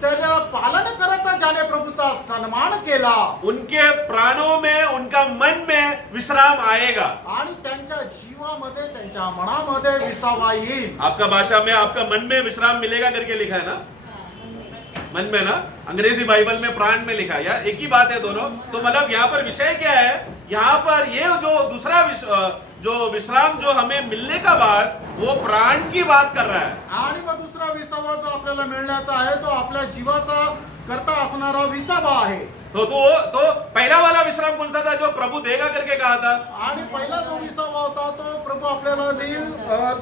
त्याला पालन करत ज्याने प्रभूचा सन्मान केला, उनके प्राणों में उनका मन में विश्राम आएगा. आणि त्यांच्या जीवामध्ये त्यांच्या मनामध्ये विसावा येईल. आपका भाषा में आपका मन में विश्राम मिलेगा करके लिखा है ना, मन में ना, अंग्रेजी बाइबल में प्राण में लिखा है, या एक ही बात है दोनों. तो मतलब यहाँ पर विषय क्या है, यहाँ पर ये जो दूसरा जो विश्राम जो हमें मिलने का बाद वो प्राण की बात कर रहा है. आणि मग दुसरा विसावा जो आपल्याला मिळण्याचा आहे तो आपल्या जीवाचा करता असणारा विसावा आहे. तो पहला वाला विश्राम कौन सा था जो प्रभु देगा करके कहा था? आणि पहिला जो विसावा होता तो प्रभु आपल्याला देईल,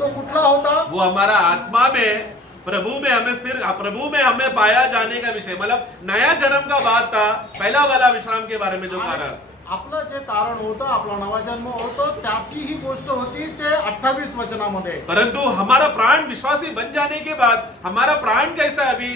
तो कुठला होता? वो हमारा आत्मा में प्रभु में हमें पाया जाने का विषय, मतलब नया जन्म का बात था. पहला वाला विश्राम के बारे में जो कहा रहा, आपलं जे तारण होतं, आपला नवा जन्म होतो, त्याची ही गोष्ट होती ते 28 वचनामध्ये. परंतु हमारा प्राण विश्वासी बन जाने के बाद हमारा प्राण कैसा है अभी?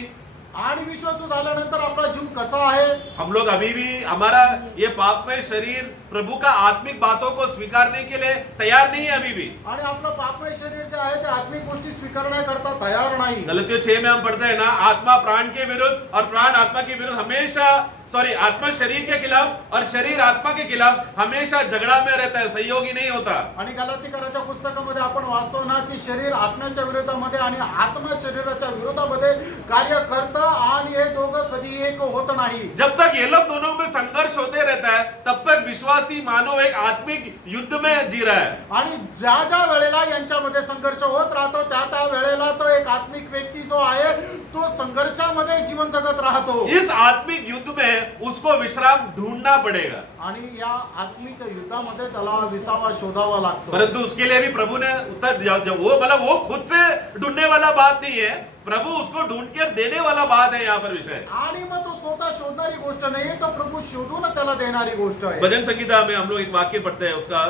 आणि विश्वासू झाल्यानंतर आपला जीव कसा आहे? हम लोग अभी भी हमारा ये पापमय शरीर प्रभु का आत्मिक बातों को स्वीकारने के लिए तैयार नहीं है अभी भी. आणि आपलं पापमय शरीर जे आहे ते आत्मिक गोष्टी स्वीकारण्याकरता तयार नाही. गलतियों 6 में हम पढ़ते हैं ना, आत्मा प्राण के विरुद्ध और प्राण आत्मा के विरुद्ध हमेशा आत्मा शरीर के खिलाफ और शरीर आत्मा के खिलाफ हमेशा झगड़ा में रहता है, सहयोगी नहीं होता. आणि गलातीकराच्या पुस्तकामध्ये आपण वाचतो ना की शरीर आत्म्याच्या विरोधामध्ये आणि आत्मा शरीराच्या विरोधामध्ये कार्य करतं आणि हे दोघं कधी एक होत नाही. जब तक ये लोग दोनों में संघर्ष होते रहता है तब तक विश्वासी मानव एक आत्मिक युद्ध में जी रहा है. आणि ज्या ज्या वेळेला यांच्यामध्ये संघर्ष होत राहतो त्या त्या वेळेला तो एक आत्मिक व्यक्ती जो आहे तो संघर्षामध्ये जीवन जगत राहतो इस आत्मिक युद्ध में उसको विश्राम ढूंढना पड़ेगा, आणि या आत्मिक युद्धामध्ये त्याला विसावा शोधावा लागतो. परंतु उसके लिए भी प्रभु ने उत्तर दिया. जब वो मतलब वो खुद से ढूंढने वाला बात नहीं है, प्रभु उसको ढूंढ कर देने वाला बात है यहाँ पर विषय. आणि मग तो स्वतः शोधणारी गोष्ट नाहीये, तर प्रभु शोधून त्याला देणारी गोष्ट आहे. भजन संगीता में हम लोग एक वाक्य पढ़ते हैं उसका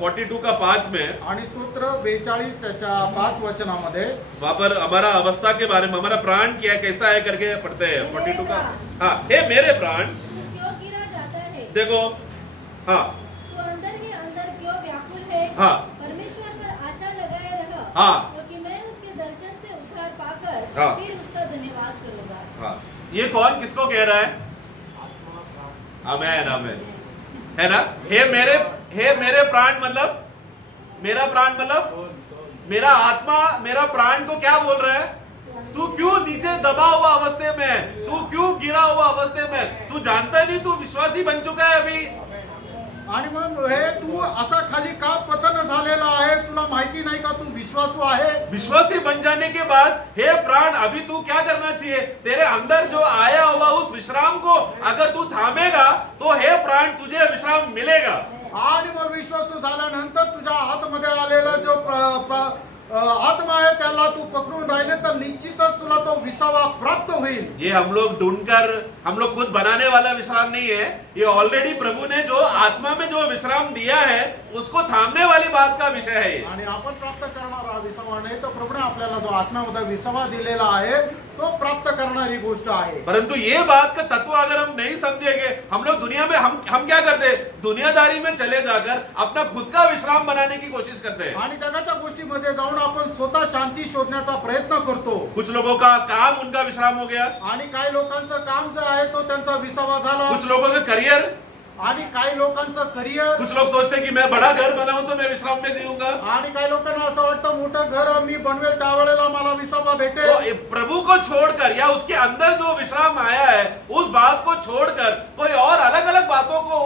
42 का 5 में. आणि स्तोत्र 42 त्याच्या 5 वचनामध्ये वहां पर हमारा अवस्था के बारे में, हमारा प्राण क्या कैसा है करके पढ़ते हैं 42 का. हाँ, हे मेरे प्राण, तू क्यों गिरा जाता है? देखो. हाँ तू अंदर ही अंदर क्यों व्याकुल है? हाँ परमेश्वर पर आशा लगाए रह, हाँ. क्योंकि मैं उसके दर्शन से उद्धार पाकर हाँ. फिर उसका धन्यवाद करूंगा. हाँ. ये कौन किसको कह रहा है? आमेन आमेन, है ना. हे मेरे प्राण मतलब, मेरा प्राण मतलब मेरा आत्मा, मेरा प्राण को क्या बोल रहा है? तू क्यों नीचे दबा हुआ अवस्थे में, तू क्यों गिरा हुआ अवस्थे में? तू जानता नहीं तू विश्वासी बन चुका है अभी. आणि मग हे तू असा खाली का पतन झालेला आहे? तुला माहिती नाही का तू विश्वासू आहे? विश्वासी बन जाने के बाद हे प्राण अभी तू क्या करना चाहिए? तेरे अंदर जो आया हुआ उस विश्राम को अगर तू थामेगा तो हे प्राण तुझे विश्राम मिलेगा. आणि मग विश्वासू झाल्यानंतर तुझ्या आतमध्ये आलेला जो आत्मा आहे त्याला तू पकडून राहिले तर निश्चितच तुला तो विसावा प्राप्त होईल. ये हम लोग ढूंढकर, हम लोग खुद बनाने वाला विश्राम नहीं है. ये ऑलरेडी प्रभु ने जो आत्मा में जो विश्राम दिया है उसको थामने वाली बात का विषय है ये. आणि आपण प्राप्त करणारा विसावा नाही तर प्रभूने आपल्याला जो आत्म्यामध्ये विसावा दिलेला आहे तो प्राप्त करणारी गोष्ट आहे. परंतु ये बात का तत्व अगर हम नहीं समझेंगे, हम लोग दुनिया में हम क्या करते हैं? दुनियादारी में चले जाकर अपना खुद का विश्राम बनाने की कोशिश करते हैं. आणि जगाच्या गोष्टीमध्ये जाऊन आपण स्वतः शांती शोधण्याचा प्रयत्न करतो. कुछ लोगों का काम, उनका विश्राम हो गया. आणि काही लोकांचं काम जे आहे तो त्यांचा विसावा झाला. कुछ लोगों का करियर, आणि काही लोकांचं करिअर. कुछ लोग सोचते हैं कि मैं बड़ा घर बनाऊं तो मैं विश्राम में जीऊंगा. आणि काही लोकांना असं वाटतं मोठं घर मी बनवेल त्यावेळेला मला विसावा भेटेल. तो प्रभु को छोड़कर या उसके अंदर जो विश्राम आया है उस बात को छोड़कर कोई और अलग अलग बातों को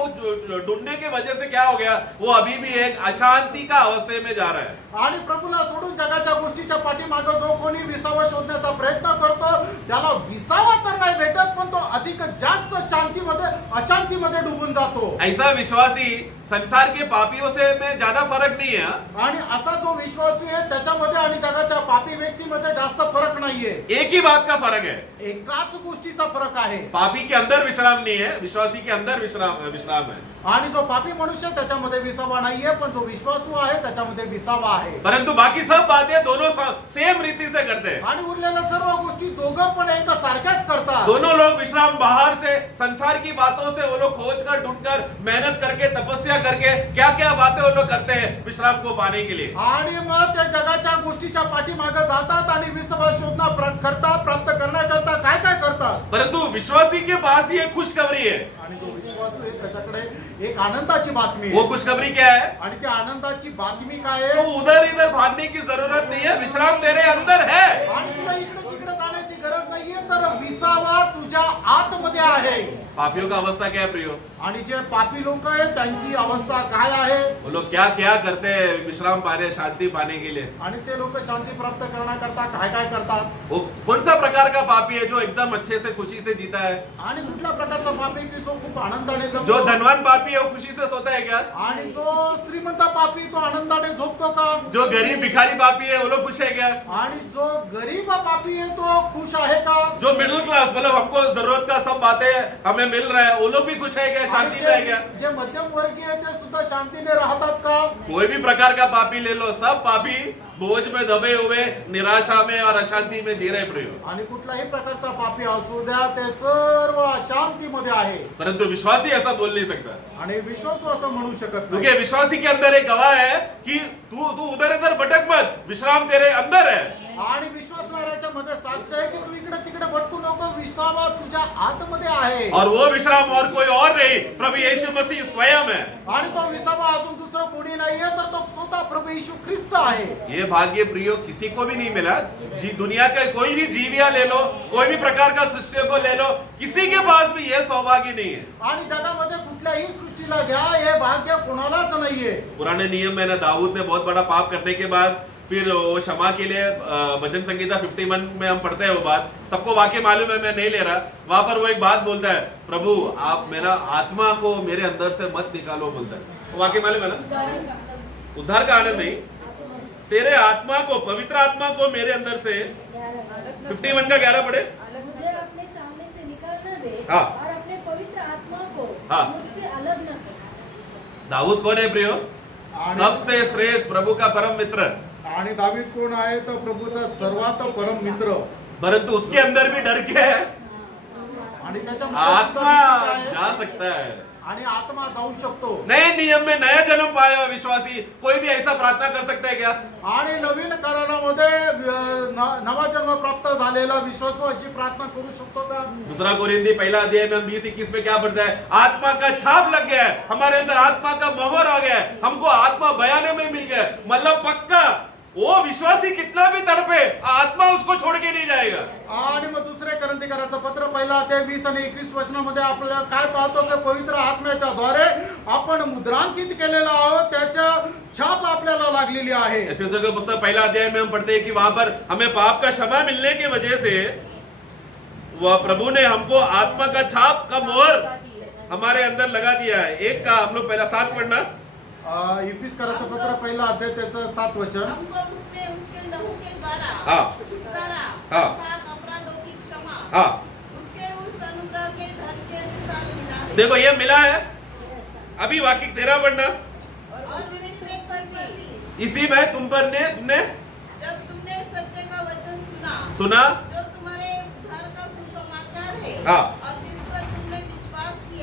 ढूंढने की वजह से क्या हो गया? वो अभी भी एक अशांति का अवस्थे में जा रहा है. आणि प्रभूला सोडून जगाच्या गोष्टीच्या पाठीमागे जो कोणी विसावा शोधण्याचा प्रयत्न करतो त्याला विसावा तर नाही भेटत, पण तो अधिक जास्त शांतीमध्ये अशांतीमध्ये डुबून जातो. ऐसा विश्वासी संसार के पापियों से में ज्यादा फर्क नहीं है. आणि असा जो विश्वासू आहे त्याच्यामध्ये आणि जगाच्या पापी व्यक्तीमध्ये जास्त फरक नाहीये. एक ही बात का फर्क है, एकाच गोष्टीचा फरक आहे. पापी के अंदर विश्राम नहीं है, विश्वासी के अंदर विश्राम है. आणि जो पापी मनुष्य त्याच्यामध्ये विसावा नाहीये, पण जो विश्वासू आहे त्याच्यामध्ये विसावा आहे. परंतु बाकी सब बातें दोनों सेम रीति से करते हैं. आणि उरलेल्या सर्व गोष्टी दोघं पण एक सारख्याच करतात. दोनों लोग विश्राम बाहर से, संसार की बातों से वो लोग खोज कर, ढूंढकर, मेहनत करके, तपस्या करके क्या क्या बातें वो लोग करते हैं विश्राम को पाने के लिए. आणि मग ते जगाच्या गोष्टीच्या पाठीमागे जातात आणि विसावा शोधणं करतात, प्राप्त करण्याकरता काय काय करतात. परंतु विश्वासी के पास ही एक खुशखबरी है. आणि जो विश्वासू आहे त्याच्याकडे एक आनंदाची बातमी वो आहे. खुशखबरी क्या है? आणि त्या आनंदाची बातमी काय तो आहे? उधर इधर भागने की जरूरत नहीं है, विश्राम तेरे अंदर है. आणि तुला इकडे तिकडे जाण्याची गरज नाहीये, तर विसावा तुझ्या आतमध्ये आहे. पापियों का अवस्था क्या है प्रियो? आणि जे पापी लोक आहेत त्यांची अवस्था काय आहे? वो लोग क्या क्या करते हैं विश्राम पाने, शांति पाने के लिए? आणि ते लोक शांती प्राप्त करण्याकरता काय काय करतात? वो कौन सा प्रकार का पापी है जो एकदम अच्छे से खुशी से जीता है? आणि कुठल्या प्रकारचा पापी की जो खूप आनंदाने जो जगतो? धनवान पापी है वो खुशी से सोता है क्या? आणि जो श्रीमंत पापी तो आनंदाने झोपतो का? जो गरीब भिखारी पापी है वो लोग खुश है क्या? आणि जो गरीब पापी आहे तो खुश आहे का? जो मिडिल क्लास, मतलब हमको जरूरत का सब बातें हमें मिल रहा है, वो लोग भी खुश है क्या? शांति में है क्या? जे मध्यम वर्गीय आहे ते सुद्धा शांतीने राहतात का? कोई भी प्रकार का पापी ले लो, सब पापी बोझ में दबे हुए, निराशा में और अशांति में जी रहे प्रयोग. आणि कुठल्याही प्रकारचा पापी असू द्या ते सर्व अशांतीमध्ये आहे. परंतु विश्वासी ऐसा बोल नहीं सकता, आणि विश्वासू असं म्हणू शकत क्योंकि नाही. विश्वासी के अंदर एक गवाह है कि तू उधर इधर भटक मत, विश्राम तेरे अंदर है. आणि विश्वासणाऱ्याच्या मध्ये साक्ष आहे की तू इकडे तिकडे भटकू नको, विसावा तुझ्या आतमध्ये आहे. और वो विश्राम और कोई और नहीं, प्रभु यीशु मसीह स्वयं है. आणि तो विसावा अजून दुसरं कोणी नाहीये, तर तो स्वतः प्रभू येशू ख्रिस्त आहे. ये भाग्य प्रियो किसी को भी नहीं मिला. दुनिया का कोई भी जीविया ले लो, कोई भी प्रकार का सृष्टि को ले लो, किसी के पास भी ये सौभाग्य नहीं है. आणि जगामध्ये कुठल्याही सृष्टीला घ्या, हे भाग्य कोणालाच नाहीये. पुराने नियम में ना दाऊद ने बहुत बड़ा पाप करने के बाद फिर वो क्षमा के लिए भजन संगीता 51 में हम पढ़ते हैं वो बात, सबको वाक्य मालूम है, मैं नहीं ले रहा। वहां पर वो एक बात बोलता है, प्रभु आप मेरा आत्मा को मेरे अंदर से मत निकालो, बोलता है। वो वाक्य मालूम है ना, उद्धार का आनंद नहीं, तेरे आत्मा को, पवित्र आत्मा को मेरे अंदर से 51 का 11 पढ़े। मुझे अपने सामने से निकाल न दे हाँ। और अपने पवित्र आत्मा को हाँ। मुझसे अलग न कर। दाऊद कौन है प्रियो? आणि सबसे श्रेष्ठ, प्रभु का परम मित्र। आणि दावीद कोण आहे तर प्रभूचा सर्वात परम मित्र। परंतु उसके अंदर भी डर क्या है? आणि त्याच्या आत्मा काय आहे? जा सकता है। आणि आत्मा जाऊ शकतो। नए नियम में नया जन्म पाया हुआ विश्वासी कोई भी ऐसा प्रार्थना कर सकता है क्या? आणि नवीन करारामध्ये नवा जन्म प्राप्त झालेला विश्वासू अशी प्रार्थना करू शकतो का? दूसरा कोरिंथी पहला अध्याय में हम 20-21 में क्या पढ़ते हैं? आत्मा का छाप लग गया है, हमारे अंदर आत्मा का मोहर आ गया है, हमको आत्मा बयाने में मिल गया है। मतलब पक्का वो विश्वासी कितना भी तड़पे, आत्मा उसको छोड़ के नहीं जाएगा। आणि मग दुसरे करंथीकराचं पत्र पहिला अध्याय 20 आणि 21 वचनामध्ये आपल्याला काय पाहतो की पवित्र आत्म्याच्या द्वारे आपण मुद्रांकित केलेला आहोत, त्याच्या छाप आपल्याला लागलेली आहे। एफेसों के पुस्तक पहला अध्याय में हम पढ़ते हैं कि वहां पर हमें पाप का क्षमा मिलने की वजह से वह प्रभु ने हमको आत्मा का छाप का मोहर हमारे अंदर लगा दिया है। एक का हम लोग पहला 7 पढ़ना। इफिसकराचं पत्र पहिला अध्याय त्याचं 7 वचन। हमको उसमें उसके लहू के द्वारा हाँ। छुटकारा, हाँ। अर्थात अपराधों की क्षमा, हाँ, उसके उस अनुग्रह के धन के अनुसार मिला है। देखो ये मिला है। अभी वाक्य 13 पढ़ना। और उसने पर भी, इसी में तुमने जब तुमने सत्य का वचन सुना, जो तुम्हारे उद्धार का सुसमाचार है, हाँ। और जिस पर तुमने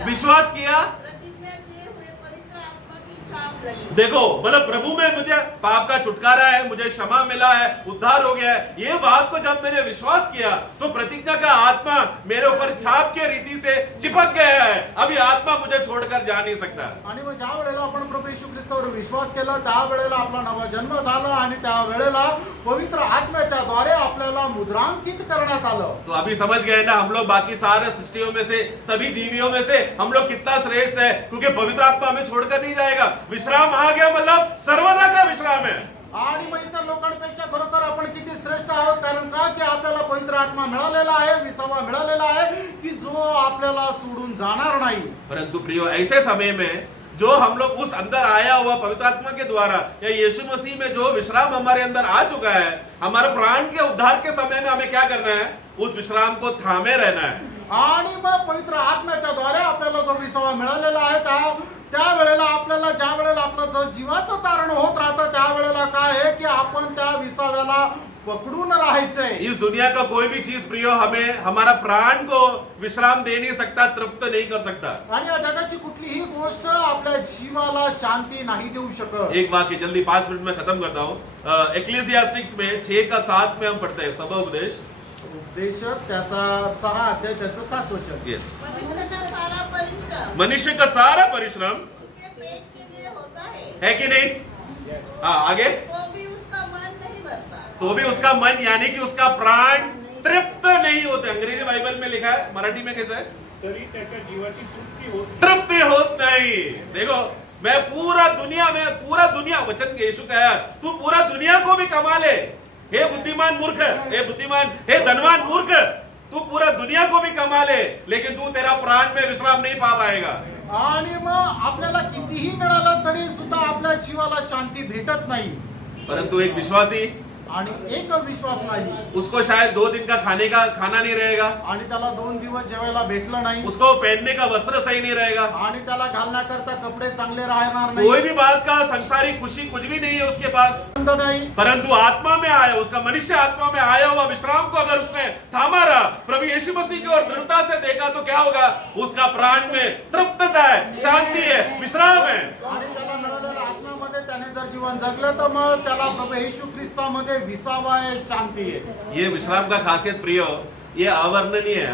विश्वास किया। प्रतिज्ञा किए हुए पवित्र आत्मा की छाप लगी। देखो मतलब प्रभु में मुझे पाप का छुटकारा है, मुझे क्षमा मिला है, उद्धार हो गया है। ये बात को जब मैंने विश्वास किया तो प्रतिज्ञा का आत्मा मेरे ऊपर छाप के रीति से चिपक गया है। अभी आत्मा मुझे छोड़कर जा नहीं सकता। आणि मग ज्या वेळेला आपण प्रभू येशू ख्रिस्तावर विश्वास केला त्या वेळेला आपला नवा जन्म झाला आणि त्या वेळेला पवित्र आत्म्याच्या द्वारे आपल्याला मुद्रांकित करण्यात आलं। तो अभी समझ गए ना हम लोग बाकी सारे सृष्टियों में से, सभी जीवियों में से हम लोग कितना श्रेष्ठ है, क्योंकि पवित्र आत्मा हमें छोड़कर नहीं जाएगा। विश्राम आ गया मतलब सर्वदा का विश्राम है। आणि मग इतर लोकांपेक्षा खरोखर आपण किती श्रेष्ठ आहोत, कारण का की आपल्याला पवित्र आत्मा मिळालेला आहे, विसावा मिळालेला आहे की जो आपल्याला सोडून जाणार नाही। परंतु प्रियो ऐसे समय में जो हम लोग उस अंदर आया हुआ पवित्र आत्मा के द्वारा या यीशु मसीह में जो विश्राम हमारे अंदर आ चुका है, हमारे प्राण के उद्धार के समय में हमें क्या करना है? उस विश्राम को थामे रहना है। आणि मग पवित्र आत्म्याच्या द्वारे आपल्याला जो विसावा मिळालेला आहे त्या वेळेला आपल्याला ज्या वेळेला आपलं जो जीवाचं तारण होत राहतं त्या वेळेला काय आहे की आपण त्या विसाव्याला पकडून राहायचंय। इस दुनिया का कोई भी चीज प्रियो हमें हमारा प्राण को विश्राम दे नहीं सकता, तृप्त नहीं कर सकता। आणि या जगाची कुठलीही गोष्ट आपल्या जीवाला शांती नाही देऊ शकत। एक वाक्य जल्दी 5 मिनट में खत्म करता हूँ। एक्लेसियास्टिक्स में 6 का 7 में हम पढ़ते हैं सभा उपदेश। उपदेश त्याचा 6 अध्याय त्याचं 7 वचन। यस, मनुष्य का सारा परिश्रम मनुष्य का सारा परिश्रम उसके पेट के लिए होता है कि नहीं? हाँ, आगे तो भी उसका मन नहीं भरता। तो भी उसका मन यानी कि उसका प्राण तृप्त नहीं होते। अंग्रेजी बाइबल में लिखा है, मराठी में कैसा है? तरी त्याच्या जीवाची तृप्ती होत तृप्ति होत नहीं। देखो मैं पूरा दुनिया वचन यीशु कहा तू पूरा दुनिया को भी कमा ले, हे बुद्धिमान मूर्ख, हे धनवान मूर्ख, तू पूरा दुनिया को भी कमा ले लेकिन तू तेरा प्राण में विश्राम नहीं पा पाएगा। आणि मग आपल्याला कितीही मिळालं तरी सुद्धा आपल्या जीवाला शांती भेटत नाही। परंतु एक विश्वासी, आणि एक विश्वास नाही, उसको शायद 2 दिन का खाना नहीं रहेगा, आणि त्याला 2 दिवस जेवायला भेटलं नाही, उसको पहनने का वस्त्र सही नहीं रहेगा, आणि त्याला घालण्याकरता कपडे चांगले राहणार नाही, कोई भी बात का संसारिक खुशी कुछ भी नहीं है उसके पास। आनंद नाही। परंतु आत्मा में आया, उसका मनुष्य आत्मा में आया हुआ विश्राम को अगर उसने थामा रहा, प्रभु यीशु मसीह की ओर दृढ़ता से देखा तो क्या होगा? उसका प्राण में तृप्तता है, शांति है, विश्राम है। आणि त्याला मिळालेल्या आत्म्यामध्ये त्याने जर जीवन जगलं तर मग त्याला प्रभू येशू ख्रिस्तामध्ये विसावा आहे, शांती आहे। ये विश्राम का खासियत प्रियो, ये अवर्णनीय है।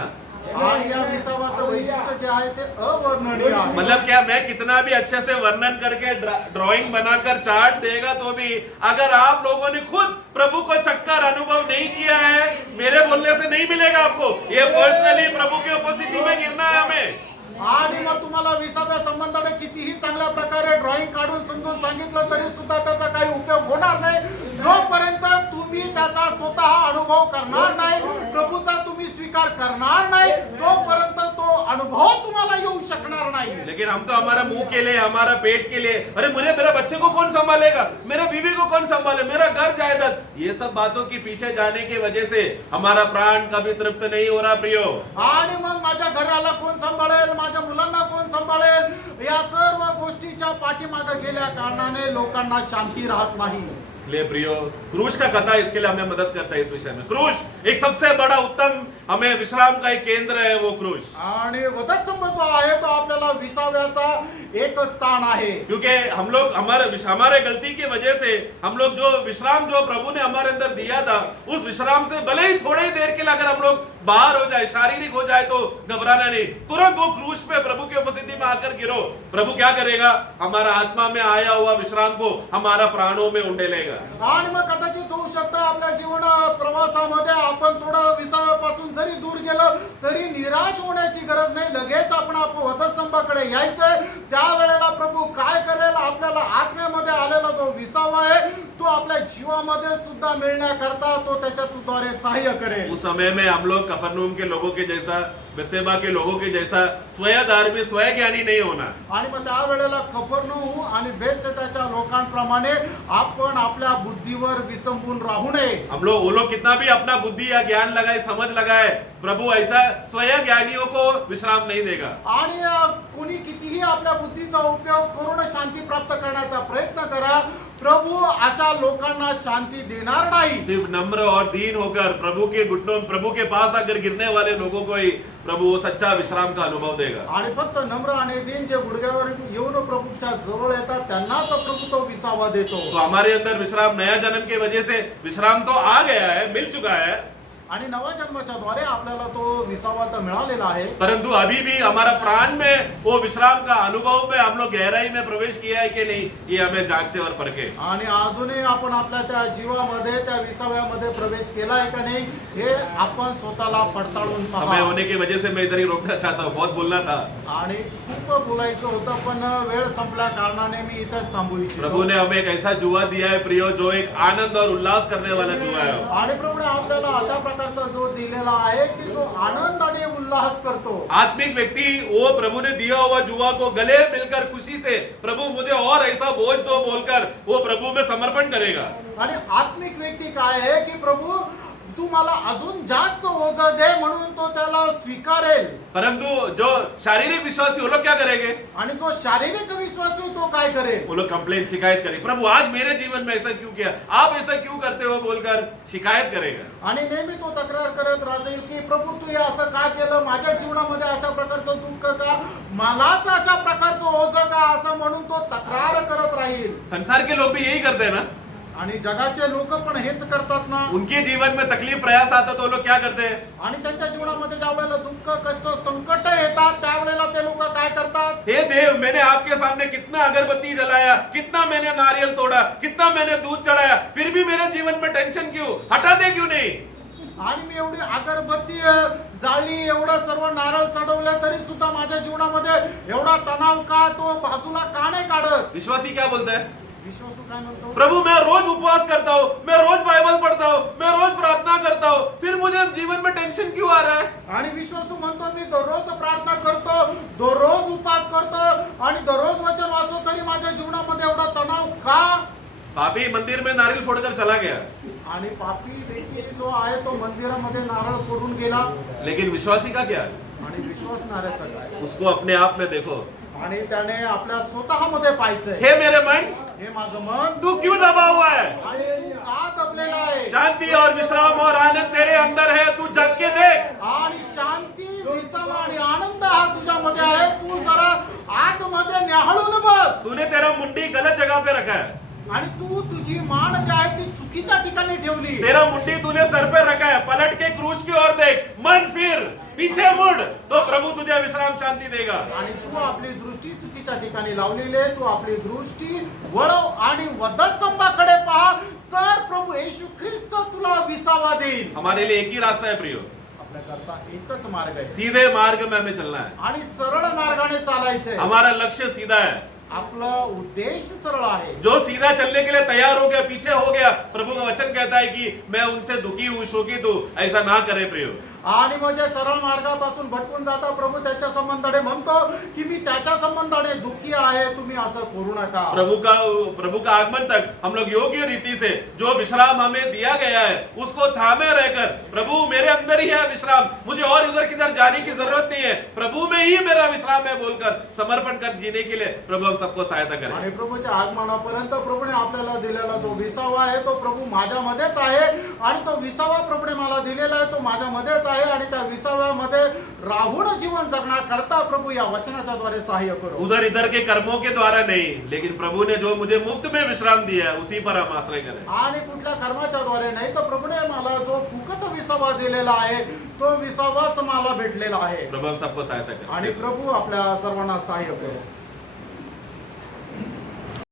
आणि या विसावाचं वैशिष्ट्य जे आहे ते अवर्णनीय आहे। मतलब क्या मैं कितना भी अच्छे से वर्णन करके ड्राइंग बनाकर चार्ट देगा तो भी अगर आप लोगों ने खुद प्रभु को चक्कर अनुभव नहीं किया है, मेरे बोलने से नहीं मिलेगा आपको। ये पर्सनली प्रभु की उपस्थिति में गिरना है हमें। आणि मग तुम्हाला 20व्या संबंधाने कितीही चांगल्या प्रकारे ड्रॉइंग काढून समजून सांगितलं तरी सुद्धा त्याचा काही उपयोग होणार नाही जोपर्यंत तुम्ही त्याचा स्वतः अनुभव करणार नाही, प्रभूचा तुम्ही स्वीकार करणार नाही, तोपर्यंत तो अनुभव तुम्हाला येऊ शकणार नाही. लेकिन हम तो हमारा मुंह के लिए, हमारा पेट के लिए, अरे मुझे मेरे बच्चे को कौन संभालेगा, मेरा बीवी को कौन संभाले, मेरा घर जायदाद, ये सब बातों के पीछे जाने की वजह से हमारा प्राण कभी तृप्त नहीं हो रहा प्रियो. आणि मग माझ्या घराला कोण सांभाळेल, माझ्या मुलांना कोण सांभाळेल, या सर्व गोष्टीच्या पाठीमागे गेल्या कारणाने लोकांना शांती राहत नाही. इसलिए प्रियो, क्रूश का कथा इसके लिए हमें मदद करता है. इस विषय में क्रूश एक सबसे बड़ा उत्तम हमें विश्राम का एक केंद्र है, वो क्रूश. आणि वधस्तंभ जो आहे तो आपल्याला 20व्याचा एक स्थान आहे. क्योंकि हम लोग हमारे गलती की वजह से हम लोग जो विश्राम जो प्रभु ने हमारे अंदर दिया था, उस विश्राम से भले ही थोड़ी देर के लिए अगर हम लोग बाहर हो जाए, शारीरिक हो जाए, तो घबराना नहीं, तुरंत वो क्रूश पे प्रभु की उपस्थिति में आकर गिरो. प्रभु क्या करेगा, हमारा आत्मा में आया हुआ विश्राम को हमारा प्राणों में उंडेलेगा. आणि मग कदाचित होऊ शकतं आपल्या जीवन प्रवासामध्ये आपण थोडं 20व्यापासून जरी दूर गेलं तरी निराश होण्याची गरज नाही. लगेच आपण वधस्तंभाकडे यायचंय. त्यावेळेला प्रभू काय करेल, आपल्याला आत्म्यामध्ये आलेला जो 20वा आहे तो आपल्या जीवामध्ये सुद्धा मिळण्याकरता तो त्याच्याद्वारे सहाय्य करेल. उस समय में हम लोग कफरनहूम के लोगों के जैसा, बेसेबा के लोगों के जैसा स्वयंधर्मी स्वयंज्ञानी नहीं होना. आणि मग त्यावेळेला कफरनहूम आणि बेसेदाच्या लोकांप्रमाणे आपण आपल्या बुद्धीवर विसंबून राहू नये. हम लोग, वो लोग कितना भी अपना बुद्धि या ज्ञान लगाए, समझ लगाए, प्रभु ऐसा स्वयं ज्ञानियों को विश्राम नहीं देगा. आणि कोणी कितीही आपल्या बुद्धीचा उपयोग करून शांती प्राप्त करण्याचा प्रयत्न करा, प्रभु अशा लोकांना शांती देणार नाही. सिर्फ नम्र और दीन होकर प्रभु के घुटनों, प्रभु के पास आकर गिरने वाले लोगों को ही प्रभु वो सच्चा विश्राम का अनुभव देगा. आणि फक्त नम्र आणि दीन जे गुडघ्यावर येऊन प्रभूच्या जवळ येतात त्यांनाच प्रभू तो 20वा देतो. तो हमारे अंदर विश्राम, नया जन्म की वजह से विश्राम तो आ गया है, मिल चुका है, आणि नवा जन्माच्या द्वारे आपल्याला तो 20वा तर मिळालेला आहे. परंतु अभी भी हमारा प्राण में वो विश्राम का अनुभव में हम लोग गहराई में प्रवेश किया है कि नहीं, ये हमें जांचे और परखे. आणि अजूनही आपण आपल्या त्या जीवामध्ये त्या 20व्यामध्ये प्रवेश केलाय का नाही हे आपण स्वतःला पडताळून समय पहा. होने की वजह से मैं इधर ही रोकना चाहता हूँ, बहुत बोलना था. आणि खूप बोलायचं होतं पण वेळ संपल्या कारणाने मी इथेच थांबू इच्छितो. प्रभु ने हमें एक ऐसा जुआ दिया है प्रियो, जो एक आनंद और उल्लास करने वाला जुआ है. आणि प्रभूने आपल्याला अशा प्रकारचा जो दिलेला आहे की जो आनंद आणि उल्हास करतो. आत्मिक व्यक्ति वो प्रभु ने दिया हुआ जुआ को गले मिलकर खुशी से, प्रभु मुझे और ऐसा बोझ दो बोलकर वो प्रभु में समर्पण करेगा. आणि आत्मिक व्यक्ती काय आहे की प्रभू तू मला अजून जास्त ओझं दे म्हणून तो त्याला स्वीकारेल. परंतु जो शारीरिक विश्वासी, वो लोग क्या करेंगे, आणि जो शारीरिक विश्वासू तो काय करेल, वो लोग कंप्लेन, शिकायत करेंगे, प्रभु आज मेरे जीवन में ऐसा क्यों किया, आप ऐसा क्यों करते हो बोलकर शिकायत करेगा. आणि नेहमी तो तक्रार करत राहतील की प्रभू तू हे असं का केलं, माझ्या जीवनामध्ये अशा प्रकारचं दुःख का, मलाच अशा प्रकारचं ओझं का, असं म्हणून तो तक्रार करत राहील. संसार के लोग भी यही करते हैं ना. आणि जगाचे लोक पण हेच करतात ना. उनके जीवन में तकलीफ प्रयास आता तो लोग क्या करते हैं, आणि त्यांच्या जीवनामध्ये ज्या वेळेला दुःख कष्ट संकट येतात त्यावेळेला ते लोक काय करतात, हे देव, मैंने आपके सामने कितना अगरबत्ती जलाया, कितना मैंने नारियल तोड़ा, कितना मैंने दूध चढ़ाया, फिर भी मेरे जीवन में टेंशन क्यों, हटाते क्यों नहीं. आणि मी एवढी अगरबत्ती जाळली, एवढं सर्व नारळ चढवलं तरी सुद्धा माझ्या जीवनामध्ये एवढा तणाव का, तो बाजूला का नाही काढत. विश्वासी क्या बोलता है, विश्वासू काय म्हणतो, प्रभु मैं रोज उपवास करता हूँ, मैं रोज बाइबल पढ़ता हूँ, मैं रोज प्रार्थना करता हूँ, फिर मुझे जीवन में टेंशन क्यों आ रहा है. आणि विश्वासू म्हणतो मी दररोज प्रार्थना करतो, दररोज उपवास करतो आणि दररोज वचन वाचतो तरी माझ्या जीवनामध्ये एवढा तणाव का. पापी मंदिर में नारियल फोड़कर चला गया, आणि पापी व्यक्ती जो आहे तो मंदिरामध्ये नारळ फोडून गेला. लेकिन विश्वासी का क्या, आणि विश्वासणाऱ्याचं काय, उसको अपने आप में देखो. आणि त्याने आपल्या स्वतःमध्ये पाहायचंय, हे मेरे मन, हे माझं मन तू क्यों दबा हुआ है, आणि तू का दबलेला आहे. शांति और विश्राम और आनंद तेरे अंदर है, तू जग के देख. आणि शांती विश्राम आणि आनंद हा तुझ्यामध्ये आहे, तू जरा आतमध्ये न्याहाळून बघ. तूने तेरा मुंडी गलत जगह पे रखा है, आणि तू तुझी मान जी आहे ती चुकीच्या ठिकाणी ठेवली. तेरा मुंडी तूने सर पे रखा है, पलट के क्रूस की ओर देख, मन फिर पीछे मुड़, तो प्रभु तुझे विश्राम शांति देगा. आणि तू आपली दृष्टी चुकीच्या ठिकाणी लावलेली आहे, तू आपली दृष्टी वळव आणि वधस्तंभाकडे पहा, तर प्रभू येशू ख्रिस्त तुला 20वा देईल. हमारे लिए एक ही रास्ता है प्रियो, आपल्याकरता एकच मार्ग आहे सीधे मार्ग में हमें चलना है। आणि सरळ मार्गाने चालायचंय. हमारा लक्ष्य सीधा है। आपलं उद्देश सरळ आहे. जो सीधा चलने के लिए तैयार हो गया, पीछे हो गया, प्रभु का वचन कहता है कि मैं उनसे दुखी हूं, शोकित हूं, ऐसा ना करे प्रियो। आणि म्हणजे सरळ मार्गापासून भटकून जाता प्रभू त्याच्या संबंधाने म्हणतो की मी त्याच्या संबंधाने दुखी आहे, तुम्ही असं करू नका. प्रभु का आगमन तक हम लोग योग्य रीति से जो विश्राम हमें दिया गया है उसको थामे रहकर, प्रभु मेरे अंदर ही है विश्राम, मुझे और इधर किधर जाने की जरूरत नहीं है, प्रभु में ही मेरा विश्राम है बोलकर समर्पण कर जीने के लिए प्रभु हम सबको सहायता करें। आणि प्रभूच्या आगमनापर्यंत प्रभूने आपल्याला दिलेला जो विसावा आहे तो प्रभू माझ्यामध्येच आहे आणि तो विसावा प्रभूने मला दिलेला आहे तो माझ्यामध्येच आहे आणि त्या विसाव्यामध्ये राहून जीवन जगण्याकरता प्रभू या वचनाच्या द्वारे सहाय्य करो. उधर इधर के कर्मों के द्वारा नहीं, लेकिन प्रभु ने जो मुझे मुफ्त में विश्राम दिया है उसी पर हम आश्रय करें। आणि कुठल्या कर्माच्या द्वारे नाही तर प्रभूने मला जो फुकट विसावा दिलेला आहे तो विसावाच मला भेटलेला आहे. प्रभु हम सबको सहायता करें। आणि प्रभू आपल्या सर्वांना सहाय्य करो.